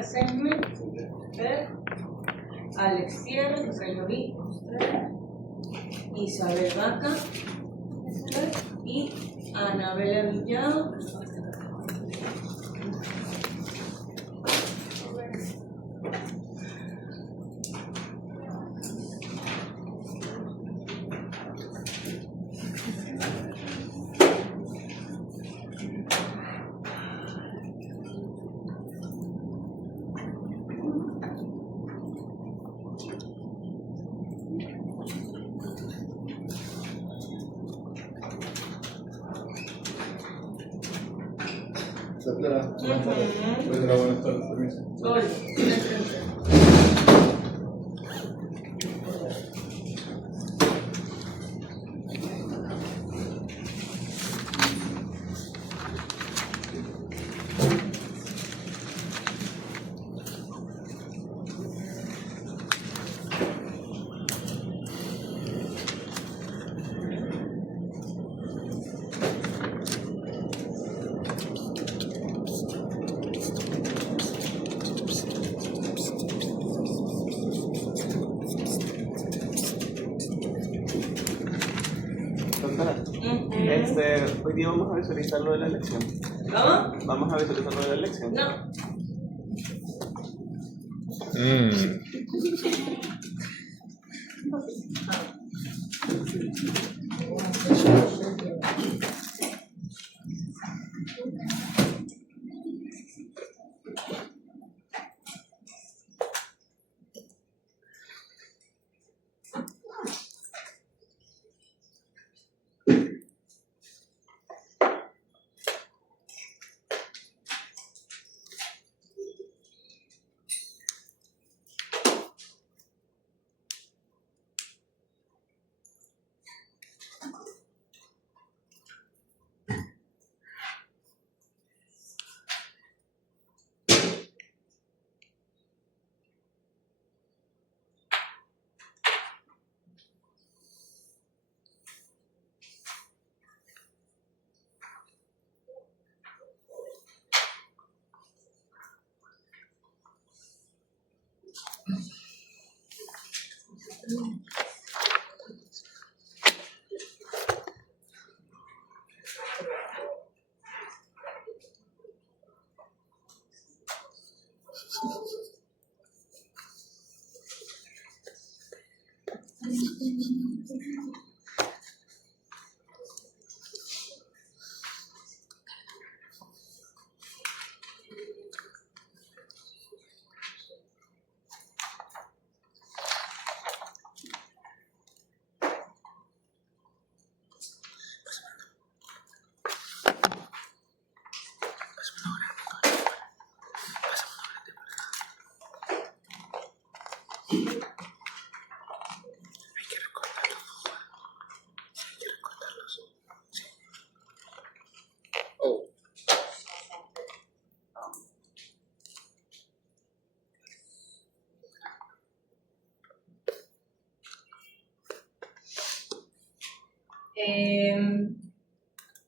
Segment, Alex Tierra, Isabel Vaca y Anabela Villado. ¿Está clara? Buenas tardes. Buenas tardes, permiso. Hola. Hoy día vamos a visualizar lo de la elección. ¿Cómo? Vamos a visualizar lo de la elección. No.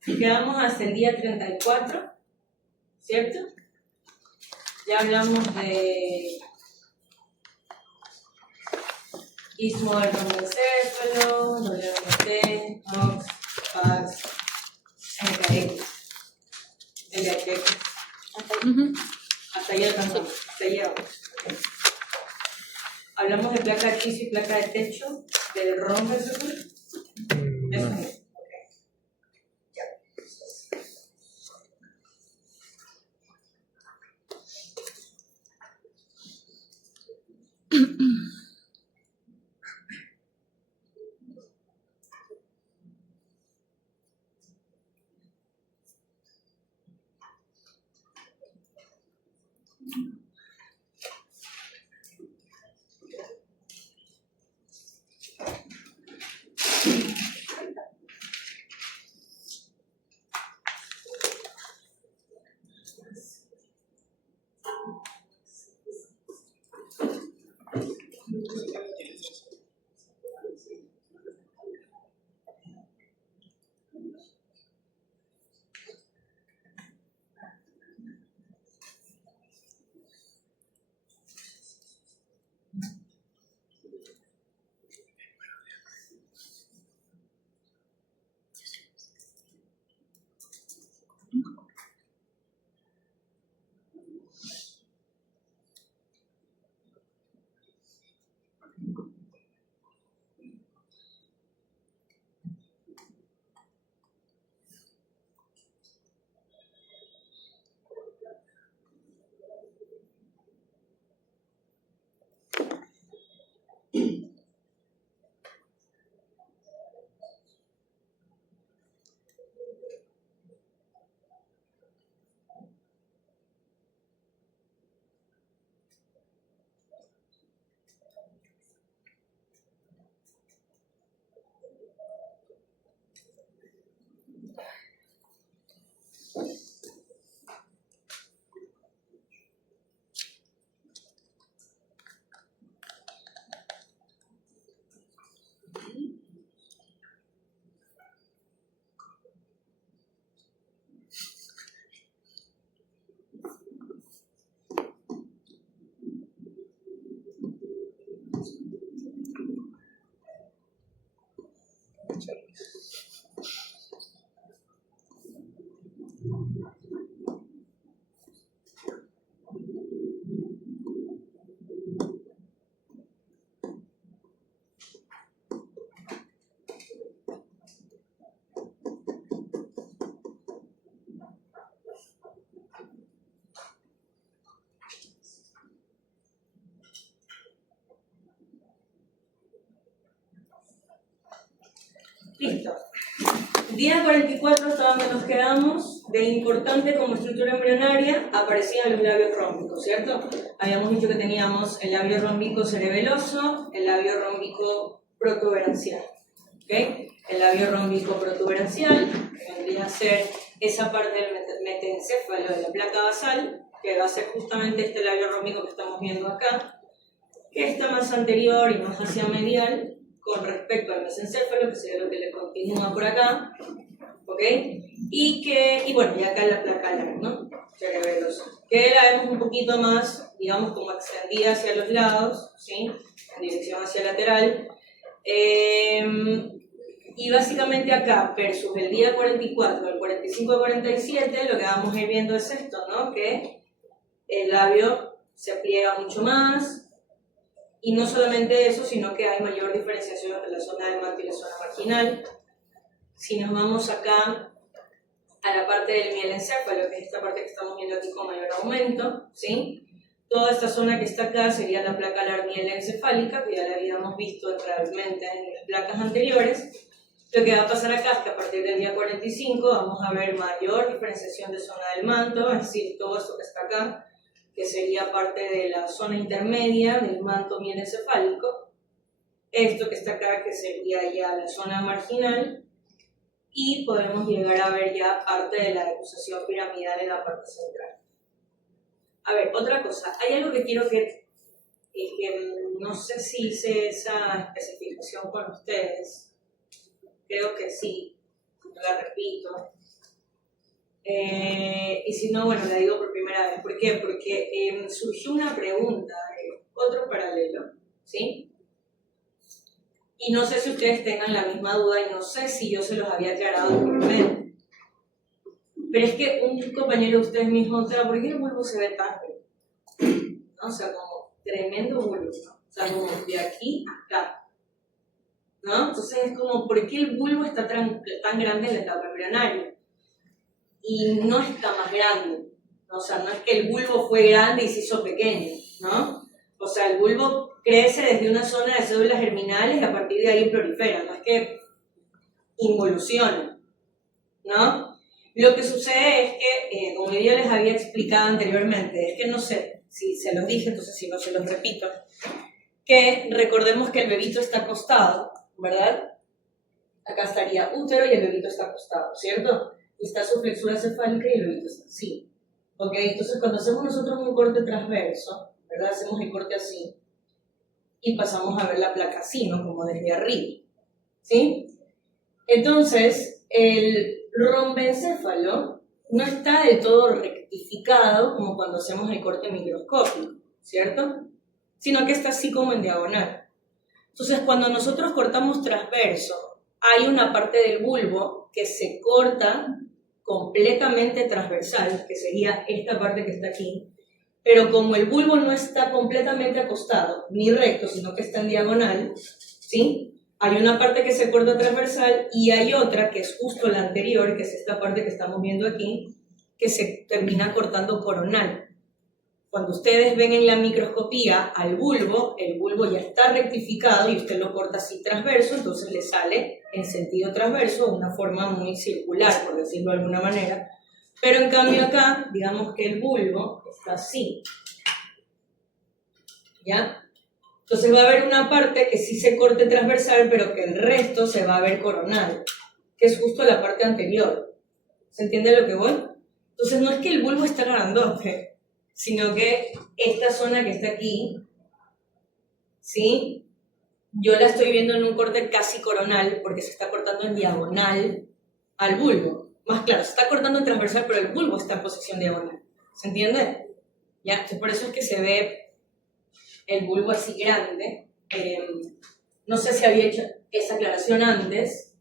Quedamos hasta el día 34, ¿cierto? Ya hablamos de istmo del rhomboencéfalo, WMT, NOx, PAX, NKX, LHX. Hasta ahí alcanzamos, hasta ahí llegamos. Hablamos de placa de piso y placa de techo, del rhomboencéfalo. Eso es. Listo. Día 44 hasta donde nos quedamos, de importante como estructura embrionaria, aparecían los labios rómbicos, ¿cierto? Habíamos dicho que teníamos el labio rómbico cerebeloso, el labio rómbico protuberancial, ¿ok? El labio rómbico protuberancial, que vendría a ser esa parte del metencéfalo de la placa basal, que va a ser justamente este labio rómbico que estamos viendo acá, que está más anterior y más hacia medial, con respecto al mesencéfalo, que sería lo que le continúa por acá, ¿ok? Y bueno, y acá la placa alar, ¿no? Cerebelosa, que la vemos un poquito más, digamos, como extendida hacia los lados, ¿sí? En dirección hacia lateral. Y básicamente acá, versus el día 44, el 45-47, lo que vamos a ir viendo es esto, ¿no? Que el labio se pliega mucho más. Y no solamente eso, sino que hay mayor diferenciación entre la zona del manto y la zona marginal. Si nos vamos acá a la parte del mielencéfalo, que es esta parte que estamos viendo aquí con mayor aumento, ¿sí? Toda esta zona que está acá sería la placa alar mielencefálica, que ya la habíamos visto realmente en las placas anteriores. Lo que va a pasar acá es que a partir del día 45 vamos a ver mayor diferenciación de zona del manto, es decir, todo esto que está acá, que sería parte de la zona intermedia del manto mielencefálico, esto que está acá que sería ya la zona marginal, y podemos llegar a ver ya parte de la decusación piramidal en la parte central. A ver, otra cosa, hay algo que quiero que no sé si hice esa especificación con ustedes, creo que sí, la repito. Y si no, bueno, la digo por primera vez. ¿Por qué? Porque surgió una pregunta de otro paralelo, ¿sí? Y no sé si ustedes tengan la misma duda y no sé si yo se los había aclarado anteriormente. Pero es que un compañero de ustedes mismo, o sea, ¿por qué el bulbo se ve tan grande? ¿No? O sea, como tremendo bulbo, ¿no? O sea, como de aquí a acá. ¿No? Entonces es como, ¿por qué el bulbo está tan grande en la etapa embrionaria? Y no está más grande, ¿no? O sea, no es que el bulbo fue grande y se hizo pequeño, ¿no? O sea, el bulbo crece desde una zona de células germinales y a partir de ahí prolifera, no es que involuciona, ¿no? Lo que sucede es que, como yo ya les había explicado anteriormente, es que no sé si se los dije, entonces si no se los repito, que recordemos que el bebito está acostado, ¿verdad? Acá estaría útero y el bebito está acostado, ¿cierto? Y está su flexura cefálica y el bebito está así. ¿Ok? Entonces, cuando hacemos nosotros un corte transverso, ¿verdad? Hacemos el corte así y pasamos a ver la placa así, ¿no? Como desde arriba, ¿sí? Entonces, el rombencéfalo no está del todo rectificado como cuando hacemos el corte microscópico, ¿cierto? Sino que está así como en diagonal. Entonces, cuando nosotros cortamos transverso, hay una parte del bulbo que se corta completamente transversal, que sería esta parte que está aquí, pero como el bulbo no está completamente acostado, ni recto, sino que está en diagonal, ¿sí? Hay una parte que se corta transversal y hay otra que es justo la anterior, que es esta parte que estamos viendo aquí, que se termina cortando coronal. Cuando ustedes ven en la microscopía al bulbo, el bulbo ya está rectificado y usted lo corta así transverso, entonces le sale en sentido transverso, una forma muy circular, por decirlo de alguna manera. Pero en cambio acá, digamos que el bulbo está así, ¿ya? Entonces va a haber una parte que sí se corte transversal, pero que el resto se va a ver coronal, que es justo la parte anterior. ¿Se entiende a lo que voy? Entonces no es que el bulbo está grandote, sino que esta zona que está aquí, ¿sí? Yo la estoy viendo en un corte casi coronal porque se está cortando en diagonal al bulbo. Más claro, se está cortando en transversal, pero el bulbo está en posición diagonal. ¿Se entiende? ¿Ya? Entonces, por eso es que se ve el bulbo así grande. No sé si había hecho esa aclaración antes,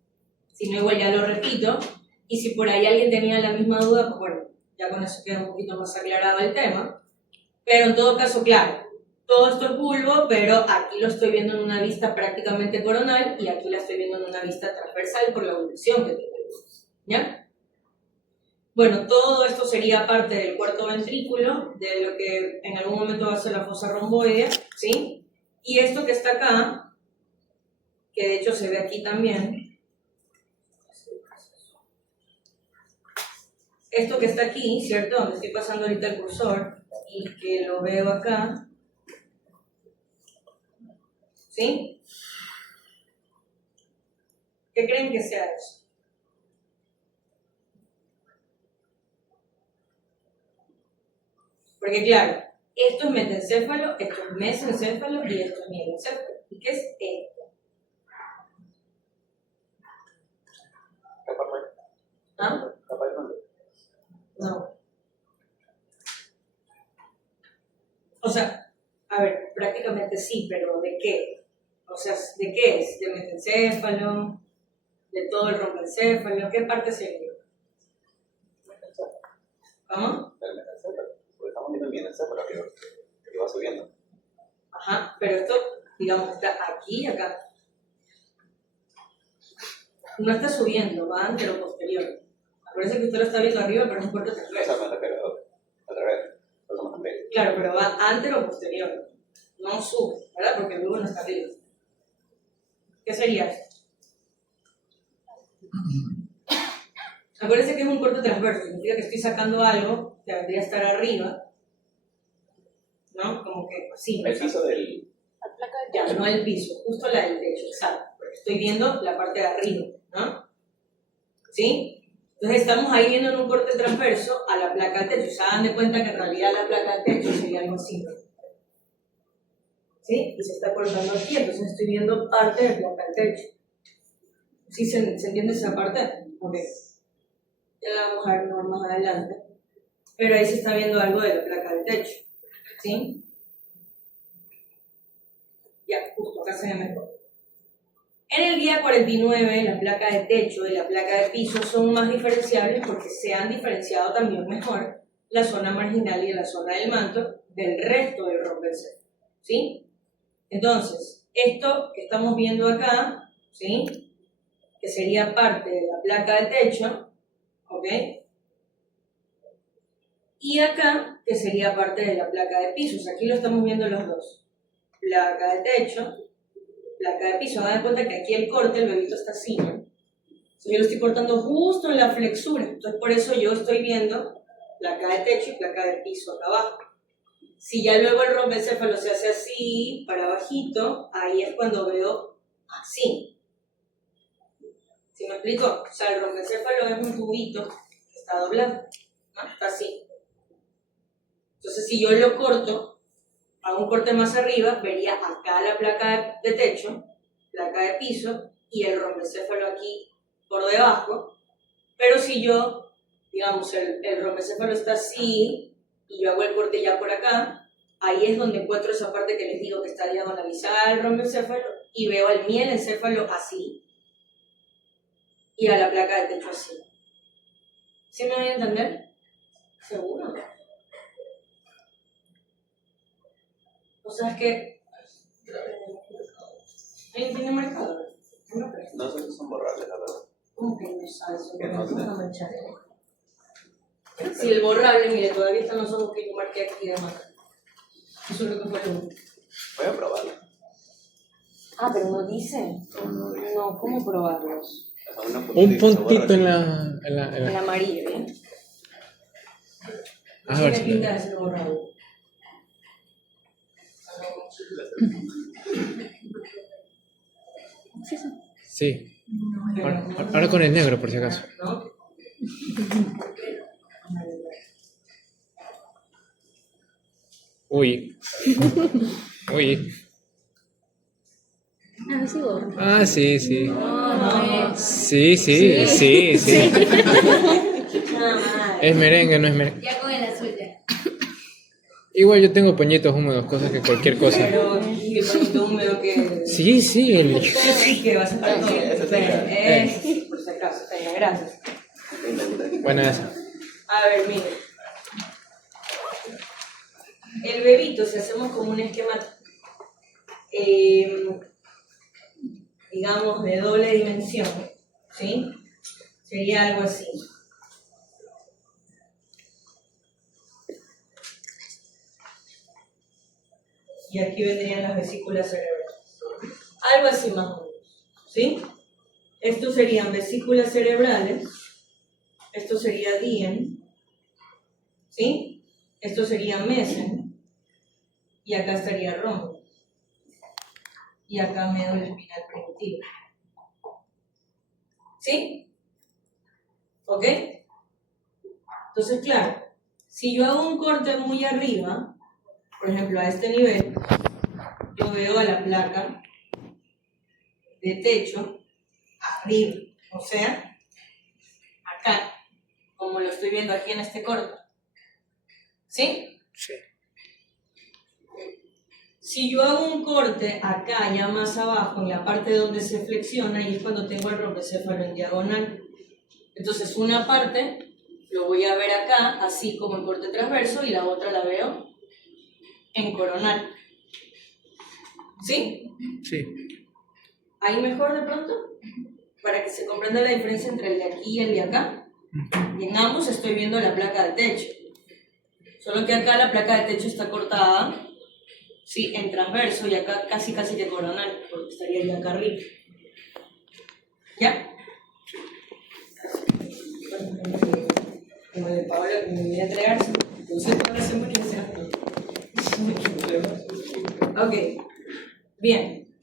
Si no, igual ya lo repito. Y si por ahí alguien tenía la misma duda, pues bueno, ya con eso queda un poquito más aclarado el tema. Pero en todo caso, claro, todo esto es bulbo, pero aquí lo estoy viendo en una vista prácticamente coronal y aquí la estoy viendo en una vista transversal por la evolución que tiene. ¿Ya? Bueno, todo esto sería parte del cuarto ventrículo, de lo que en algún momento va a ser la fosa romboidea, ¿sí? Y esto que está acá, que de hecho se ve aquí también, esto que está aquí, ¿cierto? Donde estoy pasando ahorita el cursor y que lo veo acá, ¿sí? ¿Qué creen que sea eso? Porque claro, esto es metencéfalo, esto es mesencéfalo y esto es mielencéfalo. ¿Y qué es esto? ¿Ah? No. O sea, a ver, prácticamente sí, pero ¿de qué? O sea, ¿de qué es? ¿De metencéfalo? ¿De todo el rompencéfalo? ¿Qué parte sería? ¿Cómo? Del metencéfalo. Porque estamos viendo el mielencéfalo que va subiendo. Ajá, pero esto, digamos, está aquí y acá. No está subiendo, va antero posterior. Parece que usted lo está viendo arriba, pero es un corte O sea, transversal. me refiero al revés. Por eso me refiero. Claro, pero va antero posterior. No sube, ¿verdad? Porque el bulbo no está arriba. ¿Qué sería esto? Acuérdense que es un corte transverso, significa que estoy sacando algo que vendría a estar arriba, ¿no? Como que así. El piso del... Ya, no el piso, justo la del techo, exacto. Porque estoy viendo la parte de arriba, ¿no? ¿Sí? Entonces estamos ahí viendo en un corte transverso a la placa del techo. Se dan de cuenta que en realidad la placa del techo sería algo así, ¿no? ¿Sí? Y se está cortando aquí, entonces estoy viendo parte de la placa del techo. ¿Sí se entiende esa parte? Ok. Ya la vamos a ver más adelante. Pero ahí se está viendo algo de la placa del techo. ¿Sí? Ya, justo acá se ve mejor. En el día 49, la placa de techo y la placa de piso son más diferenciables porque se han diferenciado también mejor la zona marginal y la zona del manto del resto del rompencéfalo. ¿Sí? Entonces, esto que estamos viendo acá, ¿sí? Que sería parte de la placa de techo, ¿ok? Y acá, que sería parte de la placa de piso. O sea, aquí lo estamos viendo los dos. Placa de techo, placa de piso. Hagan cuenta que aquí el corte, el bebito está así, ¿no? Entonces, yo lo estoy cortando justo en la flexura. Entonces, por eso yo estoy viendo placa de techo y placa de piso acá abajo. Si ya luego el rompencéfalo se hace así, para abajito, ahí es cuando veo así. ¿Sí me explico? O sea, el rompencéfalo es un tubito que está doblado, ¿no? Está así. Entonces, si yo lo corto, hago un corte más arriba, vería acá la placa de techo, placa de piso, y el rompencéfalo aquí por debajo. Pero si yo, digamos, el rompencéfalo está así, y yo hago el corte ya por acá, ahí es donde encuentro esa parte que les digo que está diagonalizada al rompencéfalo, y veo el mielencéfalo así, y a la placa de techo así. ¿Sí me voy a entender? ¿Seguro? O sea, es que... ¿Alguien tiene marcador? No creo. No sé si son borrables, la verdad. ¿Cómo que no sabes? Que no sé. No manchar. Si el borrable, mire, todavía están los ojos que yo marqué aquí de marca. Eso es lo que fue lo único. Voy a probarlo. Ah, pero no dice. No, ¿cómo probarlos? Un puntito en la... El amarillo, ¿eh? A ver Tiene si... pinta de ser borrable. Sí. Ahora con el negro, por si acaso. ¿No? Uy. Uy. Ah, sí, borra. Ah, sí, sí. No, Sí, sí, sí, sí. nada más. Es merengue, no es merengue. Ya con el azul ya. Igual yo tengo pañitos húmedos, cosas que cualquier cosa. Pero, y el pañito húmedo que... Sí, sí. Sí, que vas a estar todo. Ay, sí, eso sí. Es, por si acaso. Venga, gracias. Buena esa. A ver, miren. El bebito, si hacemos como un esquema, digamos, de doble dimensión, ¿sí? Sería algo así. Y aquí vendrían las vesículas cerebrales. Algo así más o menos, ¿sí? Estos serían vesículas cerebrales, esto sería dien, ¿sí? Esto sería mesen, y acá estaría rombo. Y acá médula espinal primitiva. ¿Sí? ¿Ok? Entonces, claro, si yo hago un corte muy arriba, por ejemplo, a este nivel, yo veo a la placa de techo arriba, o sea, acá, como lo estoy viendo aquí en este corte. ¿Sí? Sí. Si yo hago un corte acá, ya más abajo, en la parte donde se flexiona, y es cuando tengo el rompecéfalo en diagonal. Entonces, una parte lo voy a ver acá, así como en corte transverso, y la otra la veo en coronal. ¿Sí? Sí. ¿Ahí mejor de pronto? Para que se comprenda la diferencia entre el de aquí y el de acá. Y en ambos estoy viendo la placa de techo. Solo que acá la placa de techo está cortada, sí, en transverso, y acá casi que coronal, porque estaría ya acá arriba. ¿Ya? Como el de Paola que me voy a entregarse. Entonces, no hace mucho que sea. Ok. Bien.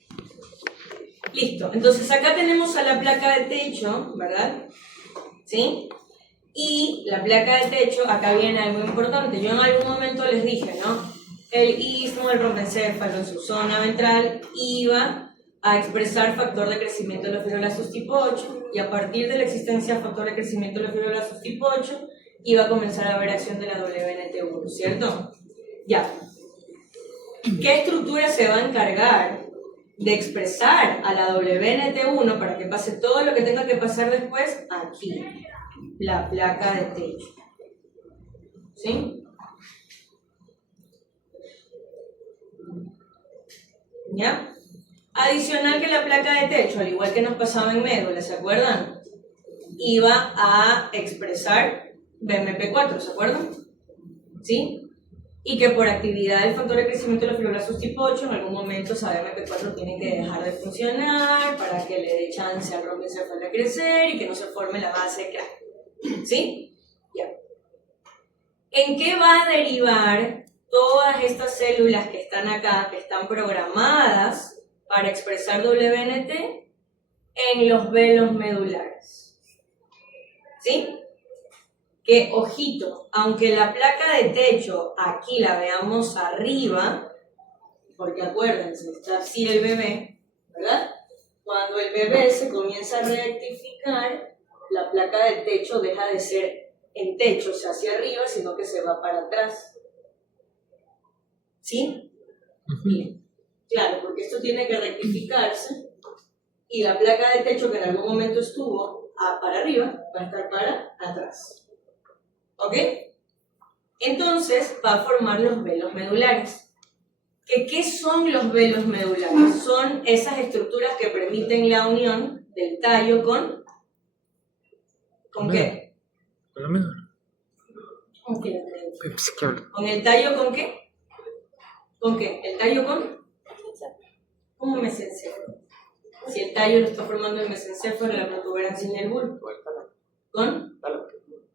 Listo. Entonces, acá tenemos a la placa de techo, ¿verdad? ¿Sí? Y la placa de techo, acá viene algo importante. Yo en algún momento les dije, ¿no? El istmo del rompecéfalo en su zona ventral iba a expresar factor de crecimiento de los fibroblastos tipo 8, y a partir de la existencia del factor de crecimiento de los fibroblastos tipo 8 iba a comenzar a haber acción de la WNT1, ¿cierto? Ya. ¿Qué estructura se va a encargar de expresar a la WNT1 para que pase todo lo que tenga que pasar después? Aquí, la placa de techo. ¿Sí? ¿Ya? Adicional que la placa de techo, al igual que nos pasaba en médula, ¿se acuerdan? Iba a expresar BMP4, ¿se acuerdan? ¿Sí? Y que por actividad del factor de crecimiento de los fibroblastos tipo 8, en algún momento esa BMP4 tiene que dejar de funcionar para que le dé chance al rompecéfalo a crecer y que no se forme la base de crack. ¿Sí? Ya. ¿En qué va a derivar todas estas células que están acá, que están programadas para expresar WNT? En los velos medulares. ¿Sí? Que, ojito, aunque la placa de techo aquí la veamos arriba, porque acuérdense, está así el bebé, ¿verdad? Cuando el bebé se comienza a rectificar, la placa de techo deja de ser en techo, o sea, hacia arriba, sino que se va para atrás. ¿Sí? Bien. Claro, porque esto tiene que rectificarse y la placa de techo que en algún momento estuvo para arriba va a estar para atrás. ¿Ok? Entonces va a formar los velos medulares. ¿Qué son los velos medulares? Son esas estructuras que permiten la unión del tallo con... ¿Con qué? Con la médula. ¿Con qué? Claro. ¿Con el tallo con qué? ¿Con qué? ¿El tallo con? ¿Cómo mesencéfalo? Si el tallo lo está formando el mesencéfalo, la protuberancia y el bulbo. ¿Con?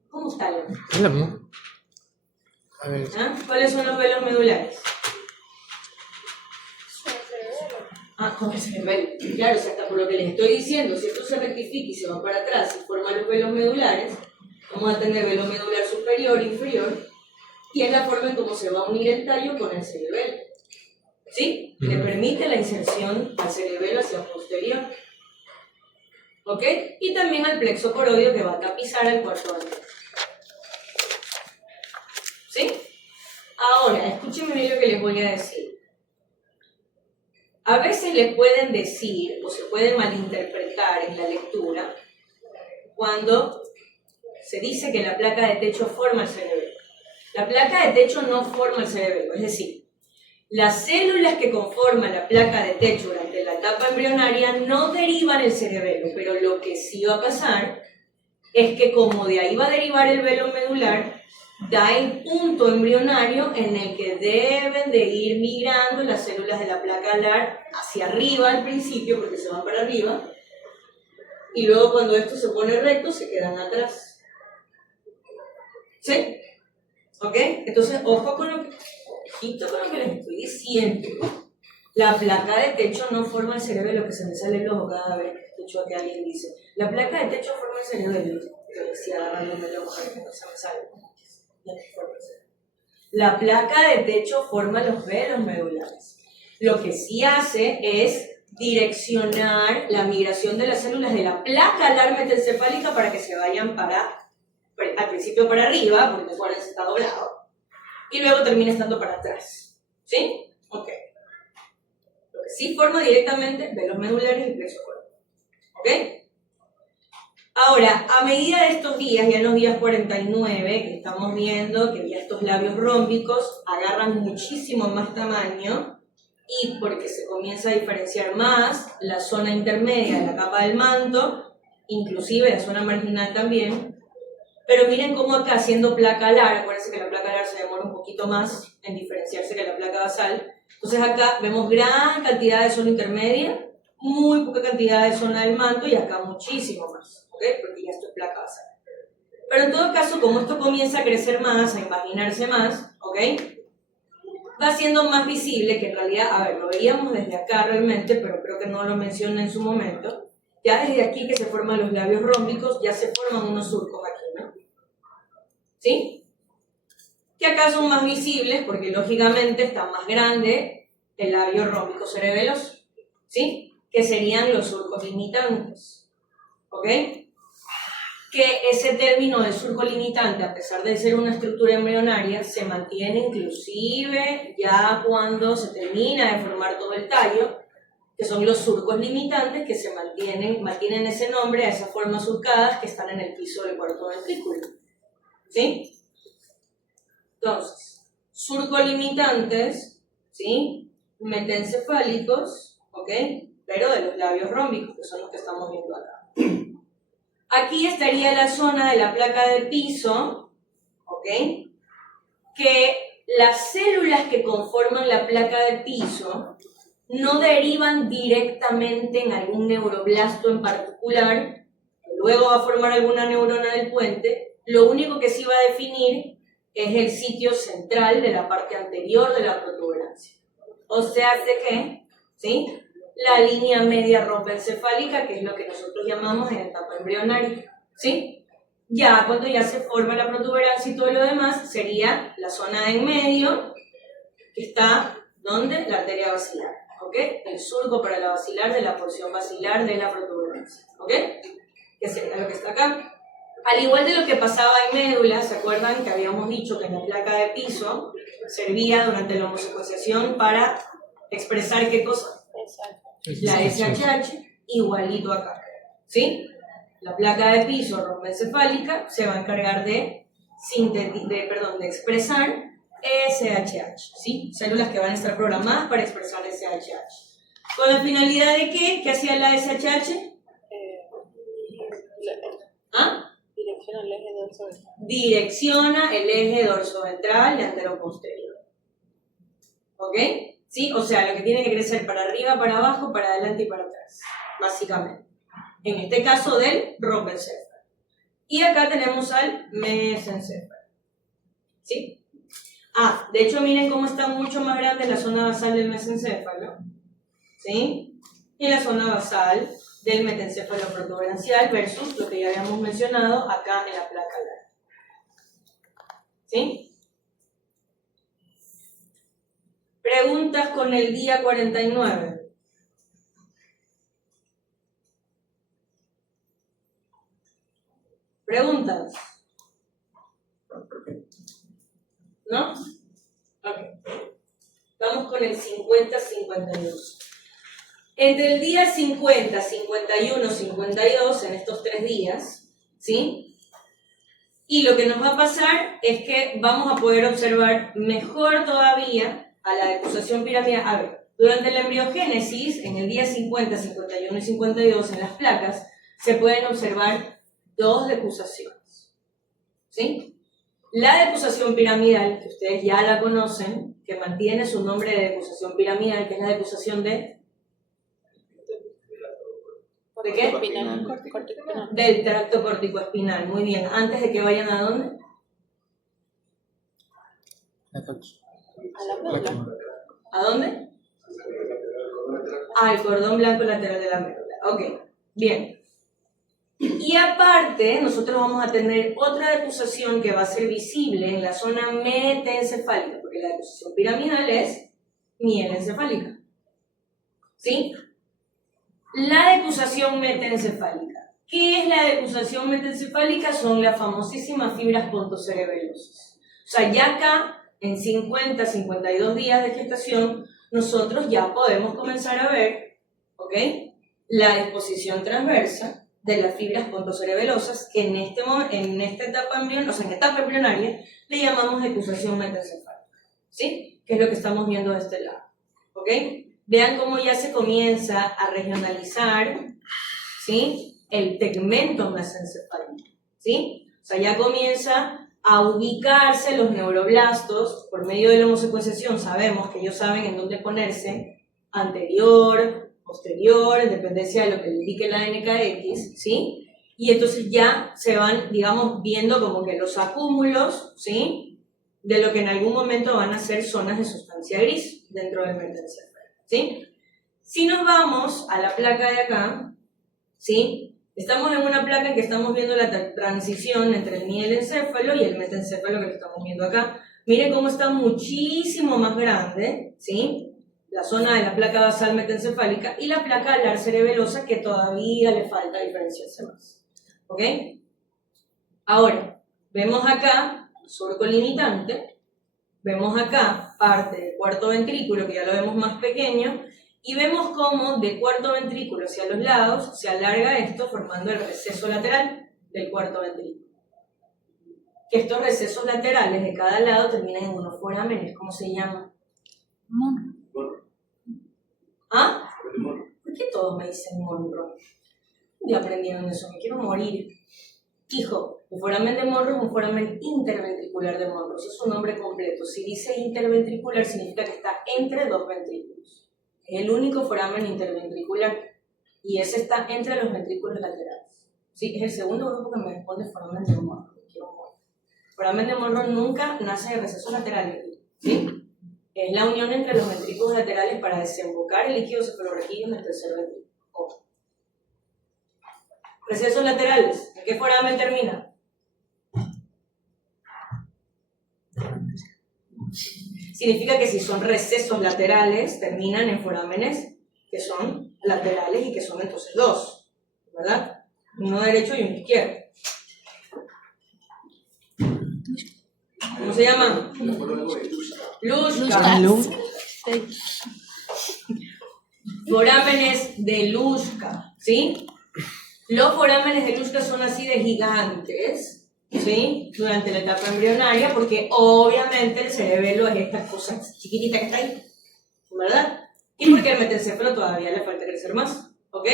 ¿Cómo es tallo? Álamo. A ver. ¿Ah? ¿Cuáles son los velos medulares? Con el cerebelo. Claro, o sea, hasta por lo que les estoy diciendo, si esto se rectifica y se va para atrás y forma los velos medulares, vamos a tener velo medular superior e inferior, y es la forma en cómo se va a unir el tallo con el cerebelo. ¿Sí? Le permite la inserción al cerebelo hacia posterior. ¿Ok? Y también al plexo coroideo que va a tapizar al cuarto anterior. ¿Sí? Ahora, escúchenme bien lo que les voy a decir. A veces les pueden decir, o se puede malinterpretar en la lectura, cuando se dice que la placa de techo forma el cerebelo. La placa de techo no forma el cerebelo, es decir, las células que conforman la placa de techo durante la etapa embrionaria no derivan el cerebelo, pero lo que sí va a pasar es que como de ahí va a derivar el velo medular, da el punto embrionario en el que deben de ir migrando las células de la placa alar hacia arriba al principio, porque se van para arriba, y luego cuando esto se pone recto se quedan atrás. ¿Sí? ¿Ok? Entonces, ojo con lo que les estoy diciendo. La placa de techo no forma el cerebelo, que se me sale el ojo cada vez que escucho que alguien dice. La placa de techo forma el cerebelo. Yo decía, agarrándome el ojo, que no se me sale. La placa de techo forma los velos medulares. Lo que sí hace es direccionar la migración de las células de la placa alar metencefálica para que se vayan al principio para arriba, porque recuerden está doblado, y luego termina estando para atrás. ¿Sí? Ok. Lo que sí forma directamente velos medulares y plexo corto. ¿Ok? Ahora, a medida de estos días, ya en los días 49, que estamos viendo que ya estos labios rómbicos agarran muchísimo más tamaño, y porque se comienza a diferenciar más la zona intermedia de la capa del manto, inclusive la zona marginal también. Pero miren cómo acá, siendo placa alar, acuérdense que la placa alar se demora un poquito más en diferenciarse que la placa basal. Entonces acá vemos gran cantidad de zona intermedia, muy poca cantidad de zona del manto, y acá muchísimo más, ¿ok? Porque ya esto es placa basal. Pero en todo caso, como esto comienza a crecer más, a imaginarse más, ¿ok? Va siendo más visible, que en realidad, a ver, lo veíamos desde acá realmente, pero creo que no lo mencioné en su momento. Ya desde aquí que se forman los labios rómbicos, ya se forman unos surcos aquí, ¿no? ¿Sí? Que acá son más visibles porque lógicamente está más grande el labio rómbico cerebeloso, ¿sí? Que serían los surcos limitantes, ¿ok? Que ese término de surco limitante, a pesar de ser una estructura embrionaria, se mantiene inclusive ya cuando se termina de formar todo el tallo, que son los surcos limitantes que se mantienen ese nombre a esas formas surcadas que están en el piso del cuarto ventrículo. ¿Sí? Entonces, surcolimitantes, ¿sí? Metencefálicos, ¿ok? Pero de los labios rómbicos, que son los que estamos viendo acá. Aquí estaría la zona de la placa de piso, ¿ok? Que las células que conforman la placa de piso no derivan directamente en algún neuroblasto en particular, que luego va a formar alguna neurona del puente. Lo único que sí va a definir es el sitio central de la parte anterior de la protuberancia. O sea, hace que, ¿sí? La línea media rompecefálica, que es lo que nosotros llamamos en etapa embrionaria, ¿sí? Ya cuando ya se forma la protuberancia y todo lo demás, sería la zona de en medio, que está, ¿dónde? La arteria basilar, ¿ok? El surco para la basilar de la porción basilar de la protuberancia, ¿ok? Que sería lo que está acá. Al igual de lo que pasaba en médula, ¿se acuerdan que habíamos dicho que la placa de piso servía durante la homosecuenciación para expresar qué cosa? La SHH, igualito acá, ¿sí? La placa de piso rompencefálica se va a encargar de expresar SHH, ¿sí? Células que van a estar programadas para expresar SHH. ¿Con la finalidad de qué? ¿Qué hacía la SHH? ¿Ah? Direcciona el eje dorsoventral. Direcciona el eje dorsoventral y anteroposterior. ¿Ok? ¿Sí? O sea, lo que tiene que crecer para arriba, para abajo, para adelante y para atrás, básicamente. En este caso del rompencéfalo. Y acá tenemos al mesencéfalo. ¿Sí? Ah, de hecho, miren cómo está mucho más grande la zona basal del mesencéfalo. ¿Sí? Y la zona basal del metencéfalo protuberancial versus lo que ya habíamos mencionado acá en la placa alar. ¿Sí? Preguntas con el día 49. ¿Preguntas? ¿No? Ok. Vamos con el 50-52. Entre el día 50, 51, 52, en estos 3 días, ¿sí? Y lo que nos va a pasar es que vamos a poder observar mejor todavía a la decusación piramidal. A ver, durante la embriogénesis, en el día 50, 51 y 52, en las placas, se pueden observar dos decusaciones, ¿sí? La decusación piramidal, que ustedes ya la conocen, que mantiene su nombre de decusación piramidal, que es la decusación ¿de qué? Espinal, corte espinal. Del tracto corticoespinal. Muy bien. Antes de que vayan a dónde? A la médula. ¿A dónde? Al cordón blanco lateral de la médula. Ok, bien. Y aparte, nosotros vamos a tener otra decusación que va a ser visible en la zona metencefálica, porque la decusación piramidal es mielencefálica. ¿Sí? La decusación metencefálica. ¿Qué es la decusación metencefálica? Son las famosísimas fibras pontocerebelosas. O sea, ya acá, en 50, 52 días de gestación, nosotros ya podemos comenzar a ver, ¿ok?, la disposición transversa de las fibras pontocerebelosas, que en esta etapa embrionaria, o sea, en etapa embrionaria, le llamamos decusación metencefálica, ¿sí? Que es lo que estamos viendo de este lado, ¿ok? Vean cómo ya se comienza a regionalizar, ¿sí?, el tegmento mesencefálico, ¿sí? O sea, ya comienza a ubicarse los neuroblastos. Por medio de la homosecuenciación sabemos que ellos saben en dónde ponerse, anterior, posterior, en dependencia de lo que le indique la NKX, ¿sí? Y entonces ya se van, digamos, viendo como que los acúmulos, ¿sí?, de lo que en algún momento van a ser zonas de sustancia gris dentro del metencéfalo, ¿sí? Si nos vamos a la placa de acá, ¿sí?, estamos en una placa en que estamos viendo la transición entre el mielencéfalo y el metencéfalo, que lo estamos viendo acá. Miren cómo está muchísimo más grande, ¿sí?, la zona de la placa basal metencefálica y la placa alar cerebelosa, que todavía le falta diferenciarse más. ¿Ok? Ahora, vemos acá surco limitante, vemos acá parte del cuarto ventrículo, que ya lo vemos más pequeño, y vemos cómo de cuarto ventrículo hacia los lados se alarga esto formando el receso lateral del cuarto ventrículo. Que estos recesos laterales de cada lado terminan en unos forámenes. ¿Cómo se llama? ¿Ah? ¿Por qué todos me dicen Monroe? ¿Dónde aprendieron eso? Me quiero morir. Hijo, el foramen de Monroe es un foramen interventricular de Monroe. Eso es su nombre completo. Si dice interventricular, significa que está entre dos ventrículos. Es el único foramen interventricular. Y ese está entre los ventrículos laterales. Sí, es el segundo grupo que me responde foramen de Monroe. Quiero morir. Foramen de Monroe nunca nace de recesos laterales. ¿Sí? Es la unión entre los ventrículos laterales para desembocar el líquido cefalorraquídeo en el tercer ventrículo. Ojo. Recesos laterales. ¿En qué foramen termina? Significa que si son recesos laterales, terminan en forámenes que son laterales y que son entonces dos, ¿verdad? Uno derecho y uno izquierdo. ¿Cómo se llaman? Luschka. Forámenes de Luschka, ¿sí? Los forámenes de Luschka son así de gigantes, ¿sí?, durante la etapa embrionaria, porque obviamente el cerebelo es esta cosa chiquitita que está ahí, ¿verdad? Y porque el metencéfalo todavía le falta crecer más, ¿ok?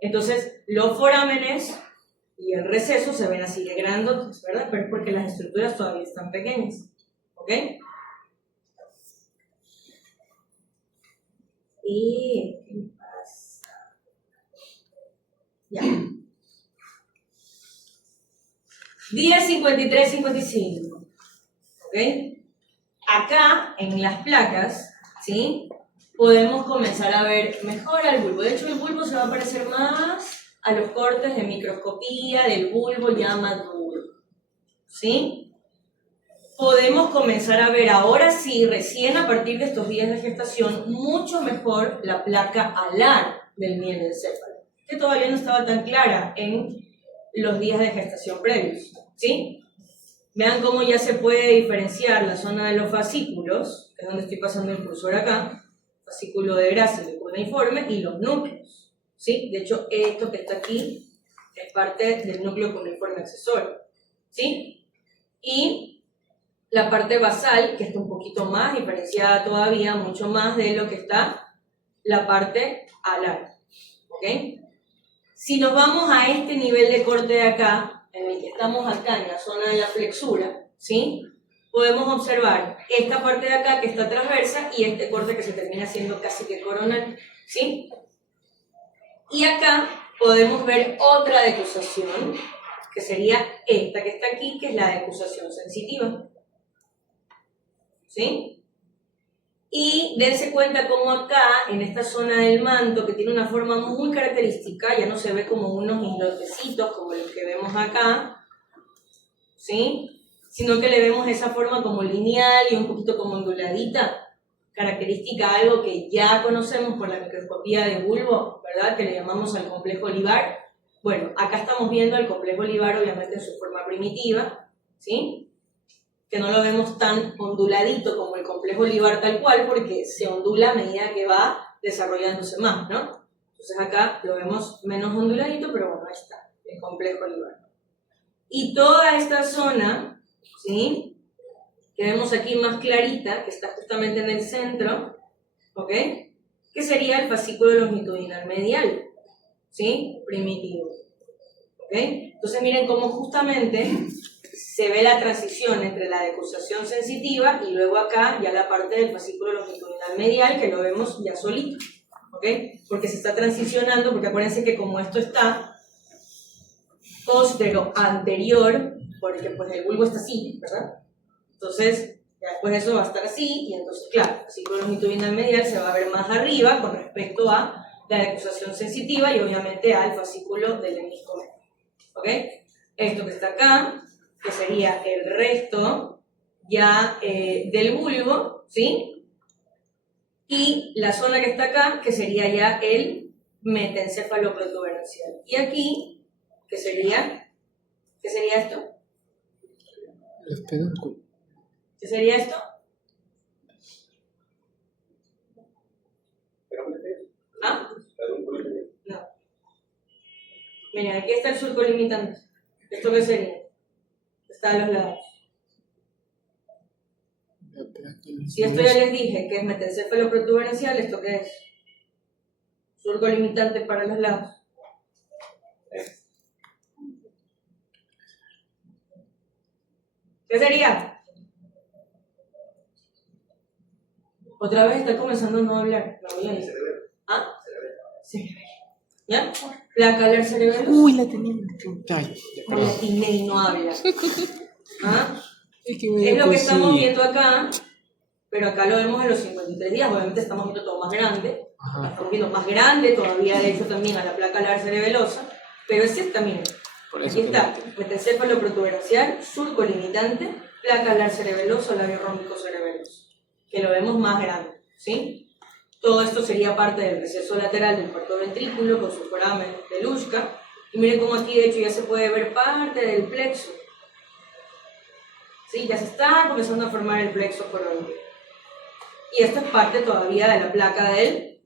Entonces, los forámenes y el receso se ven así de grandes, ¿verdad? Pero es porque las estructuras todavía están pequeñas, ¿ok? ¿Y qué pasa? Ya. Día 53-55, ¿ok? Acá, en las placas, ¿sí?, podemos comenzar a ver mejor al bulbo. De hecho, el bulbo se va a parecer más a los cortes de microscopía del bulbo ya maduro, ¿sí? Podemos comenzar a ver ahora sí, recién a partir de estos días de gestación, mucho mejor la placa alar del mielencéfalo, que todavía no estaba tan clara en los días de gestación previos, ¿sí? Vean cómo ya se puede diferenciar la zona de los fascículos, que es donde estoy pasando el cursor acá, fascículo de Grassi, de cuneiforme, y los núcleos, ¿sí? De hecho, esto que está aquí es parte del núcleo cuneiforme accesorio, ¿sí? Y la parte basal, que está un poquito más diferenciada todavía, mucho más de lo que está la parte alar, ¿ok? Si nos vamos a este nivel de corte de acá, en el que estamos acá en la zona de la flexura, ¿sí? Podemos observar esta parte de acá que está transversa y este corte que se termina siendo casi que coronal, ¿sí? Y acá podemos ver otra decusación, que sería esta que está aquí, que es la decusación sensitiva, ¿sí? Y dense cuenta cómo acá, en esta zona del manto, que tiene una forma muy característica, ya no se ve como unos hislotecitos como los que vemos acá, ¿sí? Sino que le vemos esa forma como lineal y un poquito como onduladita, característica algo que ya conocemos por la microscopía de bulbo, ¿verdad? Que le llamamos al complejo olivar. Bueno, acá estamos viendo el complejo olivar obviamente en su forma primitiva, ¿sí? Que no lo vemos tan onduladito como el complejo olivar tal cual, porque se ondula a medida que va desarrollándose más, ¿no? Entonces acá lo vemos menos onduladito, pero bueno, ahí está, el complejo olivar. Y toda esta zona, ¿sí? Que vemos aquí más clarita, que está justamente en el centro, ¿ok? Que sería el fascículo longitudinal medial, ¿sí? Primitivo, ¿ok? Entonces miren cómo justamente se ve la transición entre la decusación sensitiva y luego acá ya la parte del fascículo longitudinal medial que lo vemos ya solito, ¿ok? Porque se está transicionando, porque acuérdense que como esto está póstero anterior, porque pues el bulbo está así, ¿verdad? Entonces, ya después eso va a estar así, y entonces, claro, el fascículo longitudinal medial se va a ver más arriba con respecto a la decusación sensitiva y obviamente al fascículo del hemisco medio, ¿ok? Esto que está acá, que sería el resto ya del bulbo, ¿sí? Y la zona que está acá, que sería ya el metencéfalo protuberancial. Y aquí, ¿qué sería esto? Los pedúnculos. ¿Qué sería esto? ¿Ah? No. Miren, aquí está el surco limitante. ¿Esto qué sería? Está a los lados. Si esto ya les dije que es metencéfalo protuberancial, ¿esto qué es? Surco limitante para los lados. ¿Qué sería? Otra vez está comenzando a no hablar. No bien. ¿Ah? Cerebelo. ¿Ya? Placa alar cerebelo. Uy, la tenía. Ay, No la tiene y no habla. ¿Ah? Es que me Es dio lo que estamos cosita. viendo acá, pero acá lo vemos a los 53 días. Obviamente estamos viendo todo más grande. Ajá. Estamos viendo más grande todavía, de hecho, también a la placa alar cerebelosa. Pero es esta, miren. Por eso Aquí está, metencéfalo protuberancial, surco limitante, placa alar cerebeloso, labio rómbico cerebeloso, que lo vemos más grande, ¿sí? Todo esto sería parte del receso lateral del cuarto ventrículo con su foramen de Luschka. Y miren cómo aquí de hecho ya se puede ver parte del plexo. ¿Sí? Ya se está comenzando a formar el plexo coronal. Y esto es parte todavía de la placa del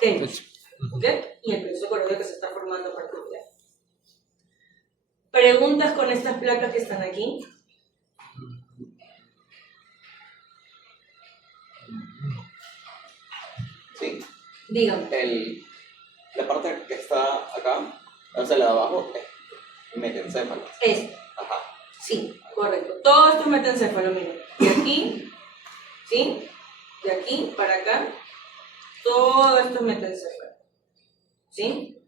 techo. ¿Ok? Y el plexo coronal que se está formando a partir de ahí. ¿Preguntas con estas placas que están aquí? Sí. Dígame. La parte que está acá, o sea, la de abajo, es metencéfalo. Ajá. Sí, correcto. Todo esto es metencéfalo, miren. De aquí, ¿sí? De aquí para acá, todo esto es metencéfalo. ¿Sí?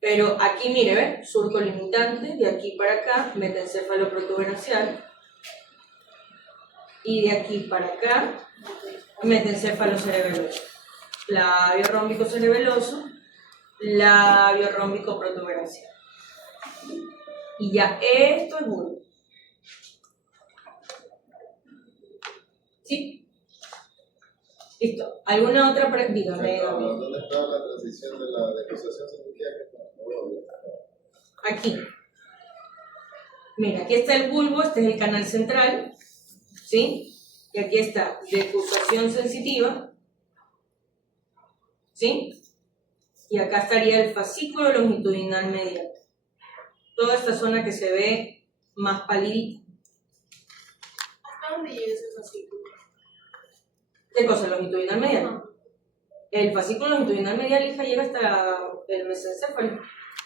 Pero aquí, mire, ¿ves? Surco limitante, de aquí para acá, metencéfalo protuberancial. Y de aquí para acá, metencéfalo cerebeloso. Labio rómbico cerebeloso, labio rómbico protuberancial. Y ya esto es bulbo. ¿Sí? Listo. ¿Alguna otra pregunta? Dígame. ¿Dónde está la transición de la decusación sensitiva? Aquí. Mira, aquí está el bulbo, este es el canal central, ¿sí? Y aquí está decusación sensitiva, ¿sí? y acá estaría el fascículo longitudinal medial. Toda esta zona que se ve más palidita. ¿Hasta dónde llega ese fascículo? ¿Qué cosa? ¿Longitudinal medial? Ajá. El fascículo longitudinal medial, hija, llega hasta el mesencéfalo.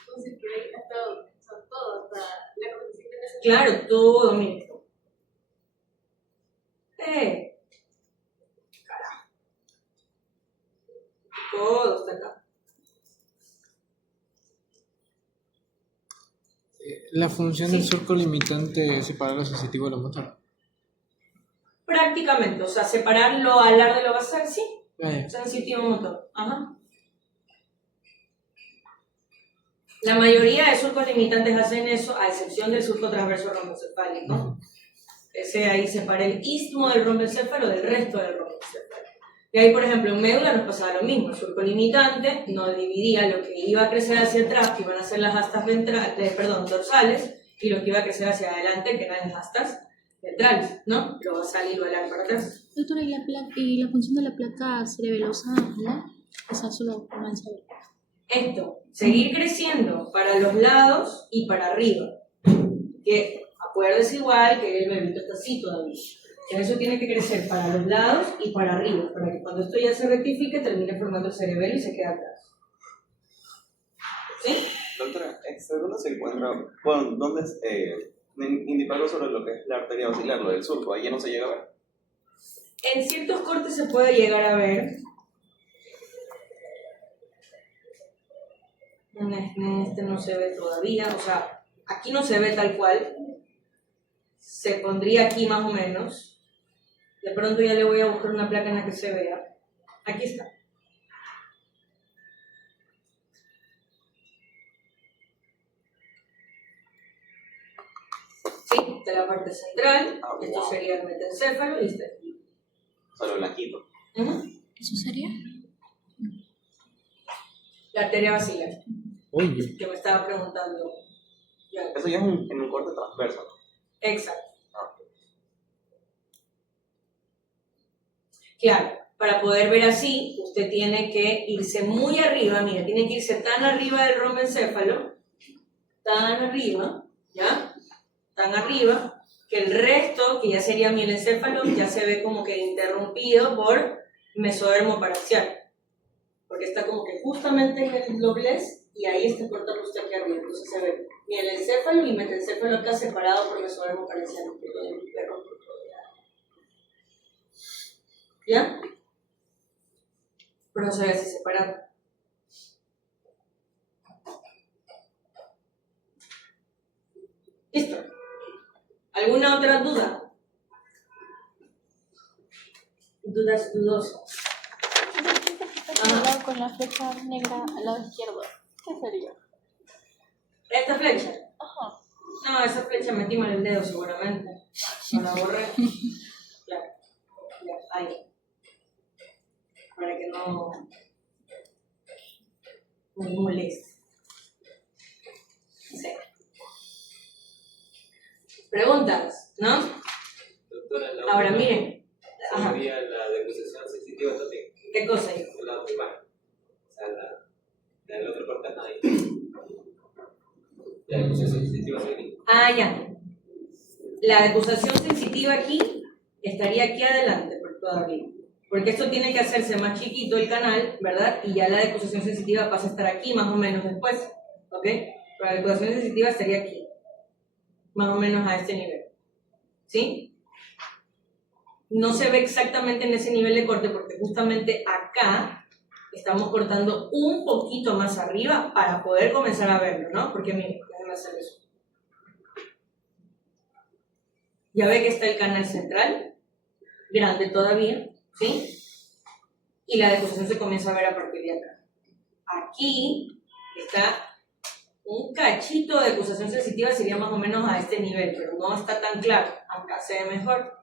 Entonces, que hay hasta dónde? O sea, todo, hasta la condición de ese. Claro, todo, mira. Carajo. Todo está acá. La función del Sí. surco limitante es separar lo sensitivo de lo motor. Prácticamente, o sea, separar lo alar de lo basal, sí. Vaya. Sensitivo motor. Ajá. La mayoría de surcos limitantes hacen eso, a excepción del surco transverso romboencefálico. Ese ahí separa el istmo del romboencéfalo del resto del romboencéfalo. Y ahí, por ejemplo, en médula nos pasaba lo mismo. El surco limitante nos dividía lo que iba a crecer hacia atrás, que iban a ser las astas dorsales, y lo que iba a crecer hacia adelante, que eran las astas ventrales, ¿no? Lo basal y lo alar para atrás. Doctora, ¿y la función de la placa cerebelosa, ¿no? O sea, solo una cerebelo. Esto, seguir creciendo para los lados y para arriba. Que acuérdese igual que el bebito está así todavía. Que eso tiene que crecer para los lados y para arriba, para que cuando esto ya se rectifique termine formando el cerebelo y se quede atrás. ¿Sí? Doctora, ¿dónde se encuentra? Bueno, ¿dónde es? Indicarlo sobre lo que es la arteria basilar, lo del surco, ahí ya no se llega a ver. En ciertos cortes se puede llegar a ver. En este no se ve todavía, o sea, aquí no se ve tal cual. Se pondría aquí más o menos. De pronto ya le voy a buscar una placa en la que se vea. Aquí está. Sí, de la parte central. Ah, Esto wow. sería el metencéfalo y está aquí. Solo blanquito. Ujú. ¿Eso sería? La arteria basilar, Oye. que me estaba preguntando. Ya. Eso ya es en un corte transverso, ¿no? Exacto. Ah, Claro, para poder ver así, usted tiene que irse muy arriba, mira, tiene que irse tan arriba del romboencéfalo, tan arriba, ¿ya? Tan arriba, que el resto, que ya sería mielencéfalo, ya se ve como que interrumpido por mesodermo paraxial. Porque está como que justamente en el doblez y ahí está cortando usted aquí arriba. Entonces se ve mielencéfalo y metencéfalo acá separado por mesodermo paraxial. ¿Ya? Pero no se ve así separado. Listo. ¿Alguna otra duda? Dudas dudosas. Ajá. Con la flecha negra al lado izquierdo. ¿Qué sería? ¿Esta flecha? Ajá. No, esa flecha metí mal el dedo seguramente. No la borré. Claro. Ya, ahí. Para que no me moleste. Sí. Preguntas, ¿no? Doctora, Ahora miren. Ajá. sería la deposición sensitiva también, ¿Qué cosa hay? la otra imagen. O sea, la del otro corte está ahí. La deposición sensitiva sería. Ah, ya. La decusación sensitiva aquí estaría aquí adelante, por todavía. Porque esto tiene que hacerse más chiquito el canal, ¿verdad? Y ya la decusación sensitiva pasa a estar aquí más o menos después, ¿ok? Pero la decusación sensitiva estaría aquí, más o menos a este nivel, ¿sí? No se ve exactamente en ese nivel de corte porque justamente acá estamos cortando un poquito más arriba para poder comenzar a verlo, ¿no? Porque miren, déjenme hacer eso. Ya ve que está el canal central, grande todavía, ¿sí? Y la decusación se comienza a ver a partir de acá. Aquí está un cachito de decusación sensitiva, sería más o menos a este nivel, pero no está tan claro. Acá se ve mejor.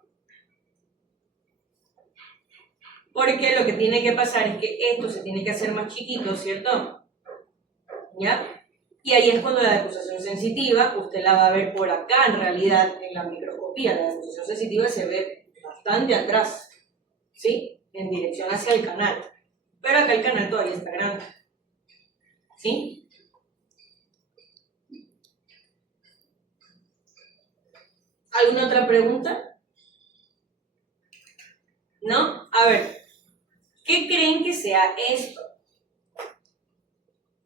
Porque lo que tiene que pasar es que esto se tiene que hacer más chiquito, ¿cierto? ¿Ya? Y ahí es cuando la decusación sensitiva, usted la va a ver por acá en realidad en la microscopía. La decusación sensitiva se ve bastante atrás, ¿sí? En dirección hacia el canal. Pero acá el canal todavía está grande. ¿Sí? ¿Alguna otra pregunta? ¿No? A ver, ¿qué creen que sea esto?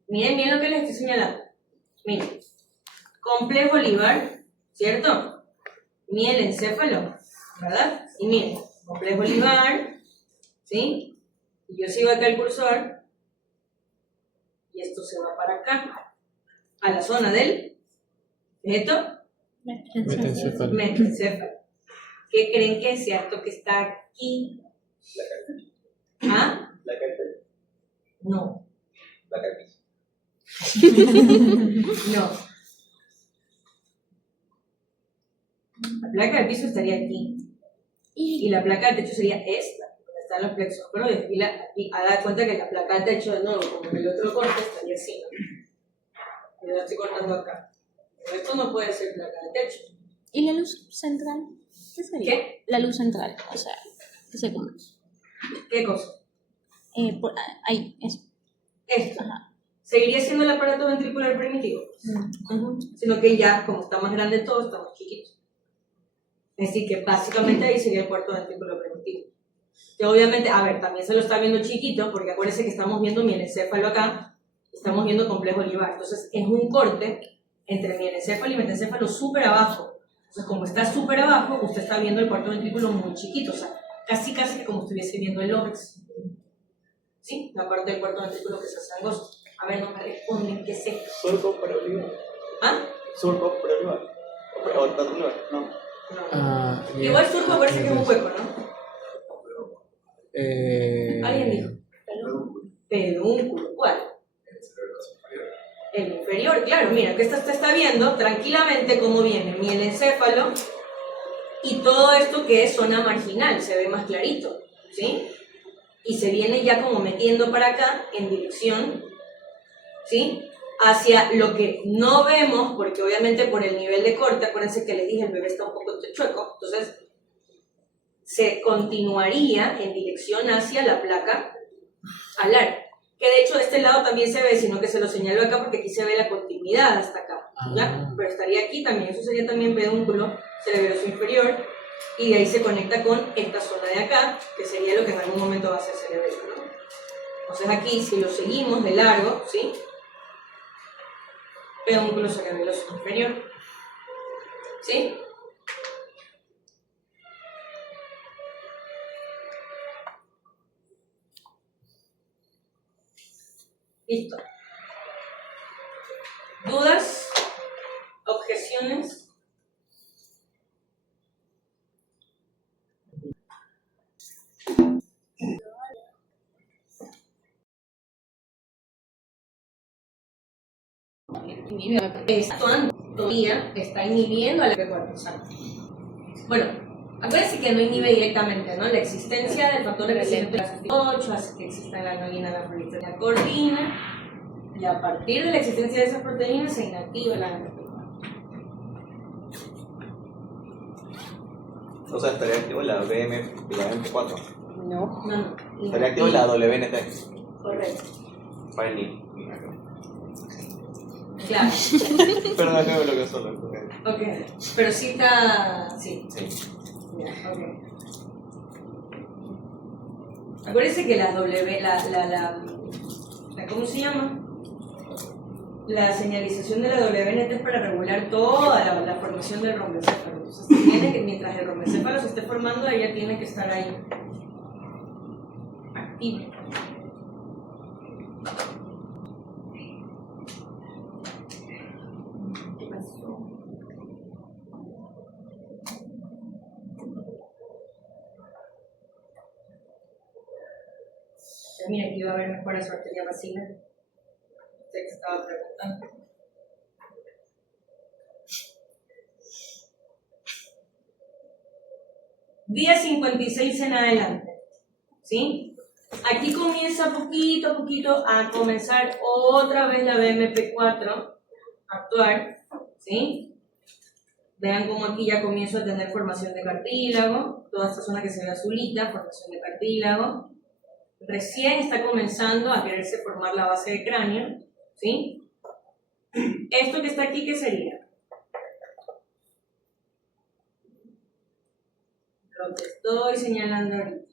Miren bien lo que les estoy señalando. Miren, complejo olivar, ¿cierto? Mielencéfalo, ¿verdad? Y miren, complejo olivar, ¿sí? Y yo sigo acá el cursor, y esto se va para acá, a la zona del feto Metencéfalo. metencéfalo. ¿Qué creen que sea esto que está aquí? ¿Ah? La carta. No. La carta. No. La placa del piso estaría aquí. Y la placa del techo sería esta, donde están los plexos. Pero aquí, a dar cuenta que la placa del techo, de nuevo, como el otro corte, estaría así, ¿no? Yo la estoy cortando acá. Pero esto no puede ser placa del techo. ¿Y la luz central? ¿Qué sería? ¿Qué? La luz central, o sea, ¿qué se come? ¿Qué cosa? Ahí, eso. Esto. Ajá. Seguiría siendo el aparato ventricular primitivo. Sino que ya, como está más grande todo, está más chiquito. Es decir, que básicamente ahí sería el cuarto ventrículo primitivo. Que obviamente, a ver, también se lo está viendo chiquito, porque acuérdense que estamos viendo mielencéfalo acá, estamos viendo complejo olivar. Entonces, es un corte entre mielencéfalo y metencéfalo súper abajo. Entonces, como está súper abajo, usted está viendo el cuarto ventrículo muy chiquito, o sea, casi que como estuviese viendo el lóbex. ¿Sí? La parte del cuarto ventrículo que se hace angosto. A ver, no me responden, ¿qué es esto? Surco para olivar. ¿Ah? Surco para olivar. O tanto olivar, no. No. Ah, Igual surco parece que es un hueco, ¿no? ¿Alguien dijo? Pedúnculo. ¿Cuál? El inferior, claro. Mira, que usted está viendo tranquilamente cómo viene mielencéfalo y todo esto que es zona marginal, se ve más clarito, ¿sí? Y se viene ya como metiendo para acá en dirección, ¿sí? Hacia lo que no vemos, porque obviamente por el nivel de corte, acuérdense que les dije, el bebé está un poco chueco, entonces se continuaría en dirección hacia la placa alar. Que de hecho de este lado también se ve, sino que se lo señalo acá porque aquí se ve la continuidad hasta acá, ¿ya? Pero estaría aquí también, eso sería también pedúnculo cerebroso inferior, y de ahí se conecta con esta zona de acá, que sería lo que en algún momento va a ser cerebelo, ¿no? Entonces aquí, si lo seguimos de largo, ¿sí? Pedúnculo cerebeloso inferior, ¿sí? Listo. ¿Dudas? ¿Objeciones? Todavía está inhibiendo al cuerpo sano. Bueno, acuérdense que no inhibe directamente, ¿no? La existencia del factor de crecimiento de la 8 hace que exista la lanolina, la proliferación de la cortina, y a partir de la existencia de esas proteínas se inactiva la gangliotina. O sea, estaría activo la BMP4. No, no. Estaría activo la WNT. Correcto. Para el niño. Claro. Pero no creo lo que solo. Ok. Pero sí está. Sí. Sí. Ya, ok. Acuérdense que las W, ¿cómo se llama? La señalización de la WNT es para regular toda la formación del romboencéfalo. Entonces, tiene que, mientras el romboencéfalo se esté formando, ella tiene que estar ahí activa. ¿Qué pasó? Mira, aquí va a haber mejor su arteria vacina. Usted que estaba preguntando. Día 56 en adelante, ¿sí? Aquí comienza poquito a poquito a comenzar otra vez la BMP4 a actuar, ¿sí? Vean cómo aquí ya comienzo a tener formación de cartílago, toda esta zona que se ve azulita, formación de cartílago. Recién está comenzando a quererse formar la base de cráneo, ¿sí? Esto que está aquí, ¿qué sería? Lo que estoy señalando ahorita.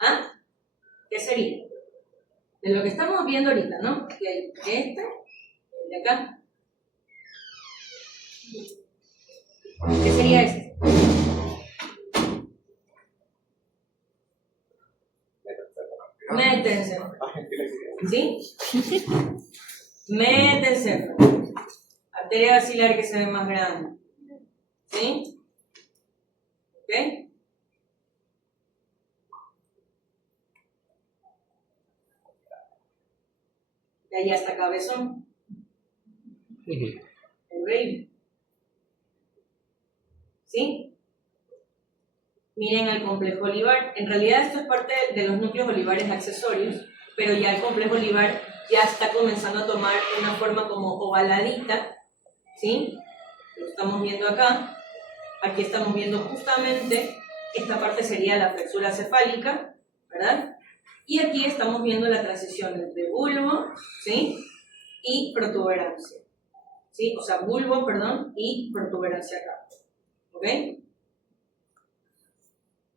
¿Ah? ¿Qué sería? De lo que estamos viendo ahorita, ¿no? Que hay este, el de acá. ¿Qué sería este? Métencéfalo. ¿Sí? Métencéfalo. Arteria basilar que se ve más grande. ¿Sí? ¿Ok? De ahí hasta cabezón. El baby. ¿Sí? Miren el complejo olivar. En realidad esto es parte de los núcleos olivares accesorios, pero ya el complejo olivar ya está comenzando a tomar una forma como ovaladita, ¿sí? Lo estamos viendo acá. Aquí estamos viendo justamente, esta parte sería la flexura cefálica, ¿verdad? Y aquí estamos viendo la transición entre bulbo, ¿sí? Y protuberancia, ¿sí? O sea, bulbo, perdón, y protuberancia acá, ¿ok?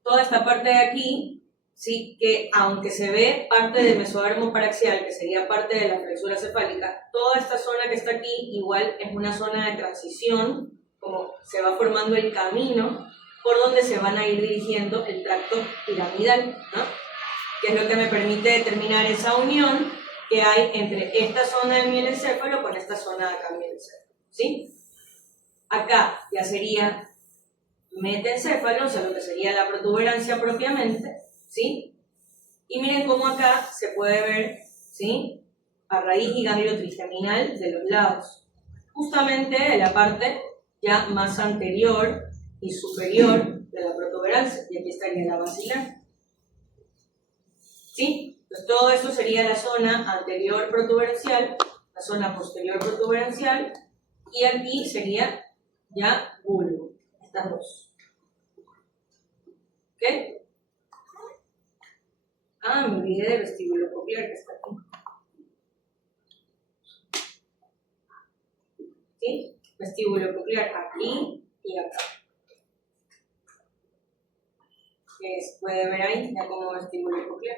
Toda esta parte de aquí, sí, que aunque se ve parte del mesodermo paraxial, que sería parte de la flexura cefálica, toda esta zona que está aquí igual es una zona de transición, como se va formando el camino por donde se van a ir dirigiendo el tracto piramidal, ¿no? Que es lo que me permite determinar esa unión que hay entre esta zona del mielencéfalo con esta zona de acá del mielencéfalo, ¿sí? Acá ya sería metencéfalo, o sea, lo que sería la protuberancia propiamente, ¿sí? Y miren cómo acá se puede ver, ¿sí? A raíz y ganglio trigeminal de los lados, justamente de la parte ya más anterior y superior de la protuberancia, y aquí estaría la basilar, ¿sí? Entonces todo eso sería la zona anterior protuberancial, la zona posterior protuberancial, y aquí sería ya bulbo, estas dos. ¿Ok? Ah, me olvidé del vestíbulo coclear que está aquí. ¿Sí? Vestíbulo coclear aquí y acá. Que se puede ver ahí, ya como vestíbulo coclear.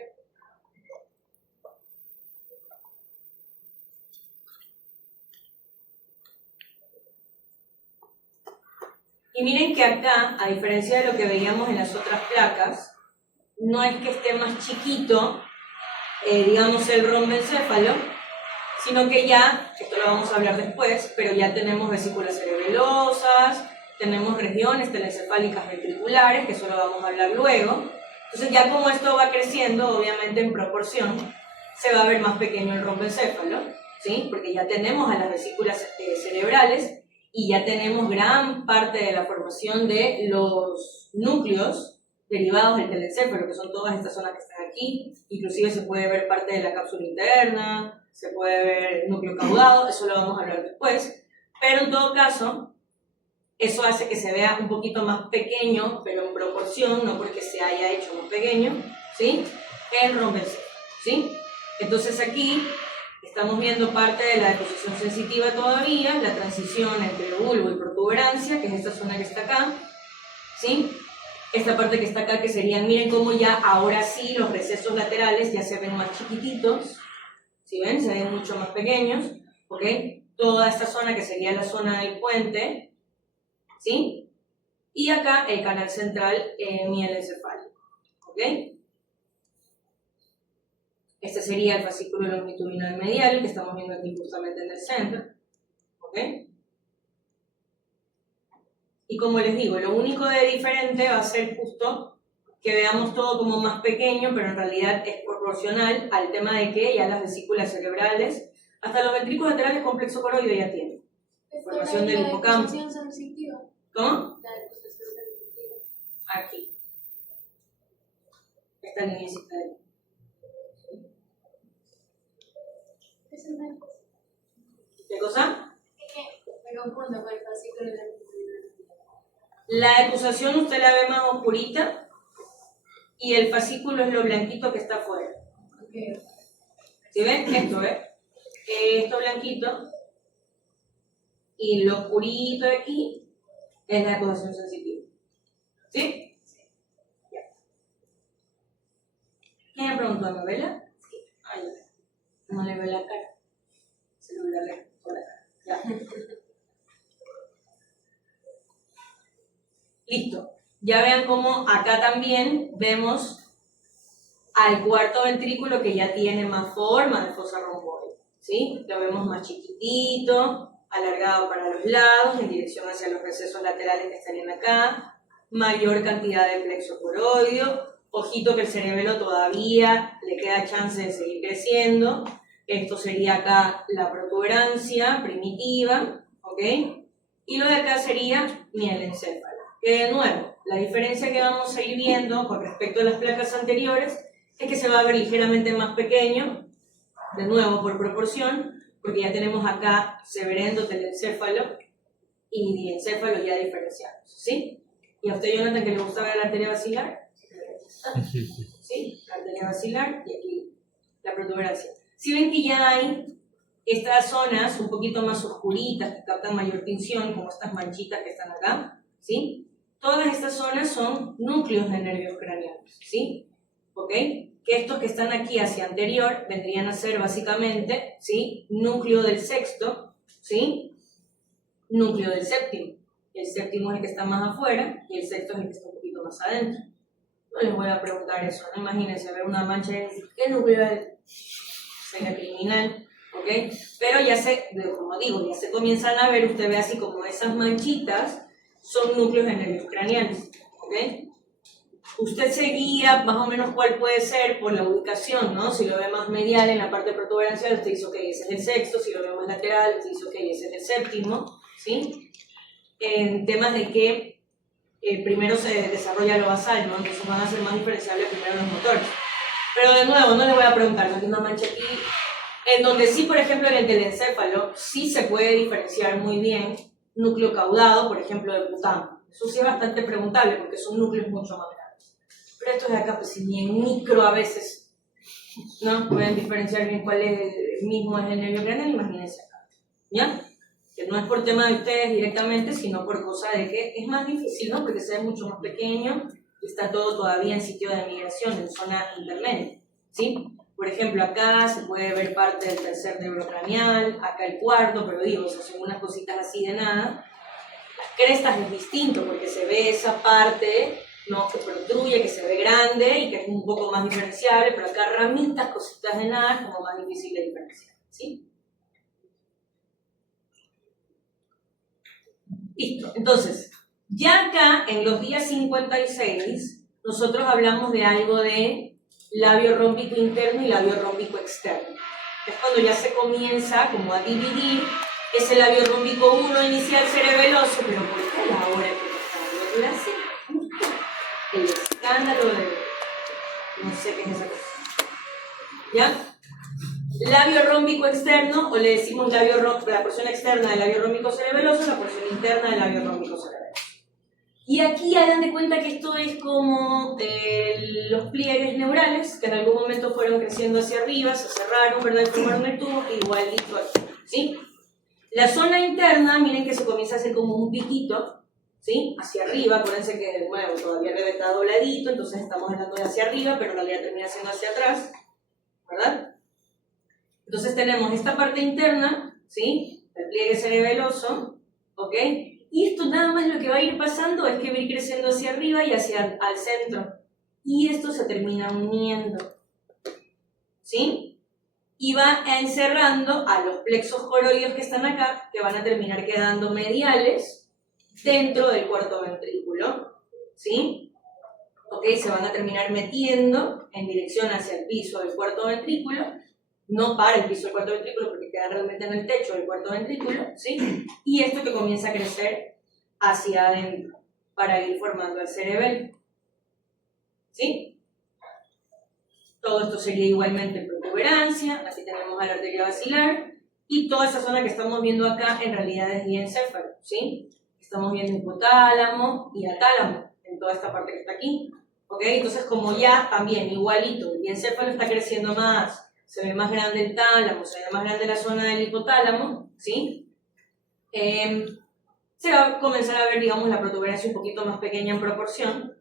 Y miren que acá, a diferencia de lo que veíamos en las otras placas, no es que esté más chiquito, digamos, el rombencéfalo, sino que ya, esto lo vamos a hablar después, pero ya tenemos vesículas cerebelosas, tenemos regiones telencefálicas ventriculares, que eso lo vamos a hablar luego. Entonces ya como esto va creciendo, obviamente en proporción, se va a ver más pequeño el rombencéfalo, ¿sí? Porque ya tenemos a las vesículas cerebrales, y ya tenemos gran parte de la formación de los núcleos derivados del telencéfalo, que son todas estas zonas que están aquí. Inclusive se puede ver parte de la cápsula interna, se puede ver el núcleo caudado, eso lo vamos a hablar después. Pero en todo caso, eso hace que se vea un poquito más pequeño, pero en proporción, no porque se haya hecho más pequeño, ¿sí? El rombencéfalo, ¿sí? Entonces aquí estamos viendo parte de la deposición sensitiva todavía, la transición entre bulbo y protuberancia, que es esta zona que está acá, ¿sí? Esta parte que está acá, que serían, miren cómo ya ahora sí los recesos laterales ya se ven más chiquititos, ¿sí ven? Se ven mucho más pequeños, ¿ok? Toda esta zona que sería la zona del puente, ¿sí? Y acá el canal central mielencefálico, ¿ok? Este sería el fascículo longitudinal medial que estamos viendo aquí justamente en el centro, ¿ok? Y como les digo, lo único de diferente va a ser justo que veamos todo como más pequeño, pero en realidad es proporcional al tema de que ya las vesículas cerebrales, hasta los ventrículos laterales complexo coroide ya tienen formación del hipocampo. ¿Cómo? La deposición sensitiva. Aquí. Esta lineecita de aquí. ¿Qué cosa? Me confundo con el fascículo de La decusación usted la ve más oscurita y el fascículo es lo blanquito que está afuera. Okay. ¿Sí ven? Esto, ¿ves? Esto blanquito y lo oscurito de aquí es la deposición sensitiva. ¿Sí? Ya. ¿Quién me preguntó? ¿Me vela? Sí. Ah, ya. No le ve la cara. Se le ve la cara por la cara. Ya. Listo. Ya vean cómo acá también vemos al cuarto ventrículo que ya tiene más forma de fosa romboide, ¿sí? Lo vemos más chiquitito, alargado para los lados, en dirección hacia los recesos laterales que estarían acá, mayor cantidad de plexo coroideo, ojito que el cerebelo todavía le queda chance de seguir creciendo, esto sería acá la protuberancia primitiva, ¿ok? Y lo de acá sería mielencéfalo. Que de nuevo, la diferencia que vamos a ir viendo con respecto a las placas anteriores es que se va a ver ligeramente más pequeño, de nuevo por proporción, porque ya tenemos acá severendo, telencéfalo y diencéfalo ya diferenciados, ¿sí? ¿Y a usted, Jonathan, que le gusta ver la arteria basilar? ¿Sí? La arteria basilar y aquí la protuberancia. Si ven que ya hay estas zonas un poquito más oscuritas que captan mayor tinción, como estas manchitas que están acá, ¿sí? Todas estas zonas son núcleos de nervios craneales, ¿sí? ¿Ok? Que estos que están aquí hacia anterior vendrían a ser básicamente, ¿sí? Núcleo del sexto, ¿sí? Núcleo del séptimo. El séptimo es el que está más afuera y el sexto es el que está un poquito más adentro. No les voy a preguntar eso, no imagínense ver una mancha y decir, ¿qué núcleo es? Sería criminal, ¿ok? Pero ya se, como digo, ya se comienzan a ver, usted ve así como esas manchitas son núcleos de nervios craneales, ¿ok? Usted se guía más o menos cuál puede ser por la ubicación, ¿no? Si lo ve más medial en la parte protuberancial, usted dice, ok, ese es el sexto, si lo ve más lateral, usted dice, ok, ese es el séptimo, ¿sí? En temas de que primero se desarrolla lo basal, ¿no? Entonces van a ser más diferenciables primero los motores. Pero de nuevo, no les voy a preguntar, no hay una mancha aquí, en donde sí, por ejemplo, en el telencéfalo, sí se puede diferenciar muy bien núcleo caudado, por ejemplo, del putamo. Eso sí es bastante preguntable porque son núcleos mucho más grandes. Pero estos de acá, pues si ni en micro a veces no pueden diferenciar bien cuál es el mismo es el nervio craneal, imagínense acá. ¿Ya? Que no es por tema de ustedes directamente, sino por cosa de que es más difícil, ¿no? Porque se ve mucho más pequeño y está todo todavía en sitio de migración, en zona intermedia, ¿sí? Por ejemplo, acá se puede ver parte del tercer neurocraneal, acá el cuarto, pero digo, o sea, son unas cositas así de nada. Las crestas es distinto porque se ve esa parte, ¿no? Que protruye, que se ve grande y que es un poco más diferenciable, pero acá ramitas, cositas de nada, es como más difícil de diferenciar, ¿sí? Listo, entonces, ya acá en los días 56, nosotros hablamos de algo de labio rómbico interno y labio rómbico externo. Es cuando ya se comienza como a dividir ese labio rómbico 1 inicial cerebeloso, pero ¿por qué la hora que está hace justo el escándalo de no sé qué es esa cosa? ¿Ya? Labio rómbico externo, o le decimos labio rómbico, la porción externa del labio rómbico cerebeloso, la porción interna del labio rómbico cerebeloso. Y aquí hagan de cuenta que esto es como los pliegues neurales que en algún momento fueron creciendo hacia arriba, se cerraron, ¿verdad? Y formaron el tubo, igualito aquí, ¿sí? La zona interna, miren que se comienza a hacer como un piquito, ¿sí? Hacia arriba, acuérdense que de nuevo todavía debe estar dobladito, entonces estamos hablando de hacia arriba, pero en realidad termina siendo hacia atrás, ¿verdad? Entonces tenemos esta parte interna, ¿sí? El pliegue cerebeloso, ¿ok? Y esto nada más lo que va a ir pasando es que va a ir creciendo hacia arriba y hacia al centro. Y esto se termina uniendo, ¿sí? Y va encerrando a los plexos coroideos que están acá, que van a terminar quedando mediales dentro del cuarto ventrículo, ¿sí? ¿Ok? Se van a terminar metiendo en dirección hacia el piso del cuarto ventrículo, no para el piso del cuarto ventrículo porque queda realmente en el techo del cuarto ventrículo, ¿sí? Y esto que comienza a crecer hacia adentro para ir formando el cerebelo, ¿sí? Todo esto sería igualmente protuberancia, así tenemos a la arteria basilar, y toda esa zona que estamos viendo acá en realidad es diencéfalo, ¿sí? Estamos viendo hipotálamo y atálamo en toda esta parte que está aquí, ¿ok? Entonces como ya también igualito, el diencéfalo está creciendo más, se ve más grande el tálamo, se ve más grande la zona del hipotálamo, ¿sí? Se va a comenzar a ver, digamos, la protuberancia un poquito más pequeña en proporción,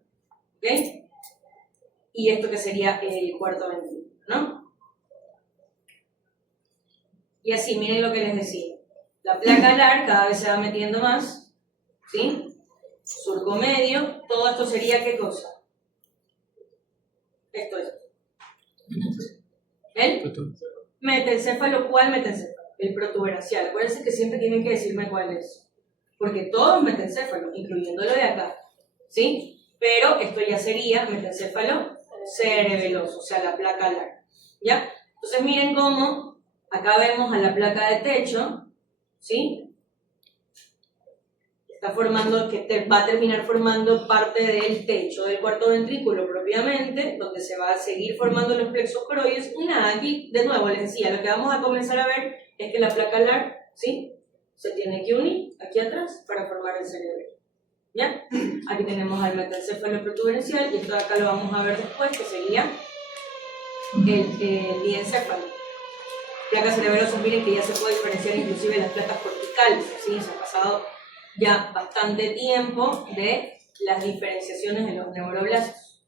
¿ok? Y esto que sería el cuarto ventrículo, ¿no? Y así, miren lo que les decía. La placa alar cada vez se va metiendo más, ¿sí? Surco medio, todo esto sería ¿qué cosa? Esto es. ¿El? Metencéfalo, ¿cuál metencéfalo? El protuberancial. Acuérdense que siempre tienen que decirme cuál es. Porque todo es metencéfalo, incluyendo lo de acá. ¿Sí? Pero esto ya sería metencéfalo cerebeloso, o sea, la placa alar. ¿Ya? Entonces miren cómo acá vemos a la placa de techo, ¿sí? Está formando, va a terminar formando parte del techo del cuarto ventrículo propiamente, donde se va a seguir formando los plexos coroides. Y nada, aquí, de nuevo, les decía, lo que vamos a comenzar a ver es que la placa alar, ¿sí? Se tiene que unir aquí atrás para formar el cerebelo. ¿Ya? Aquí tenemos al metencéfalo protuberancial y esto de acá lo vamos a ver después, que sería el diencéfalo. Placas cerebelosas, miren que ya se puede diferenciar inclusive las placas corticales, ¿sí? Se ha pasado ya bastante tiempo de las diferenciaciones de los neuroblastos.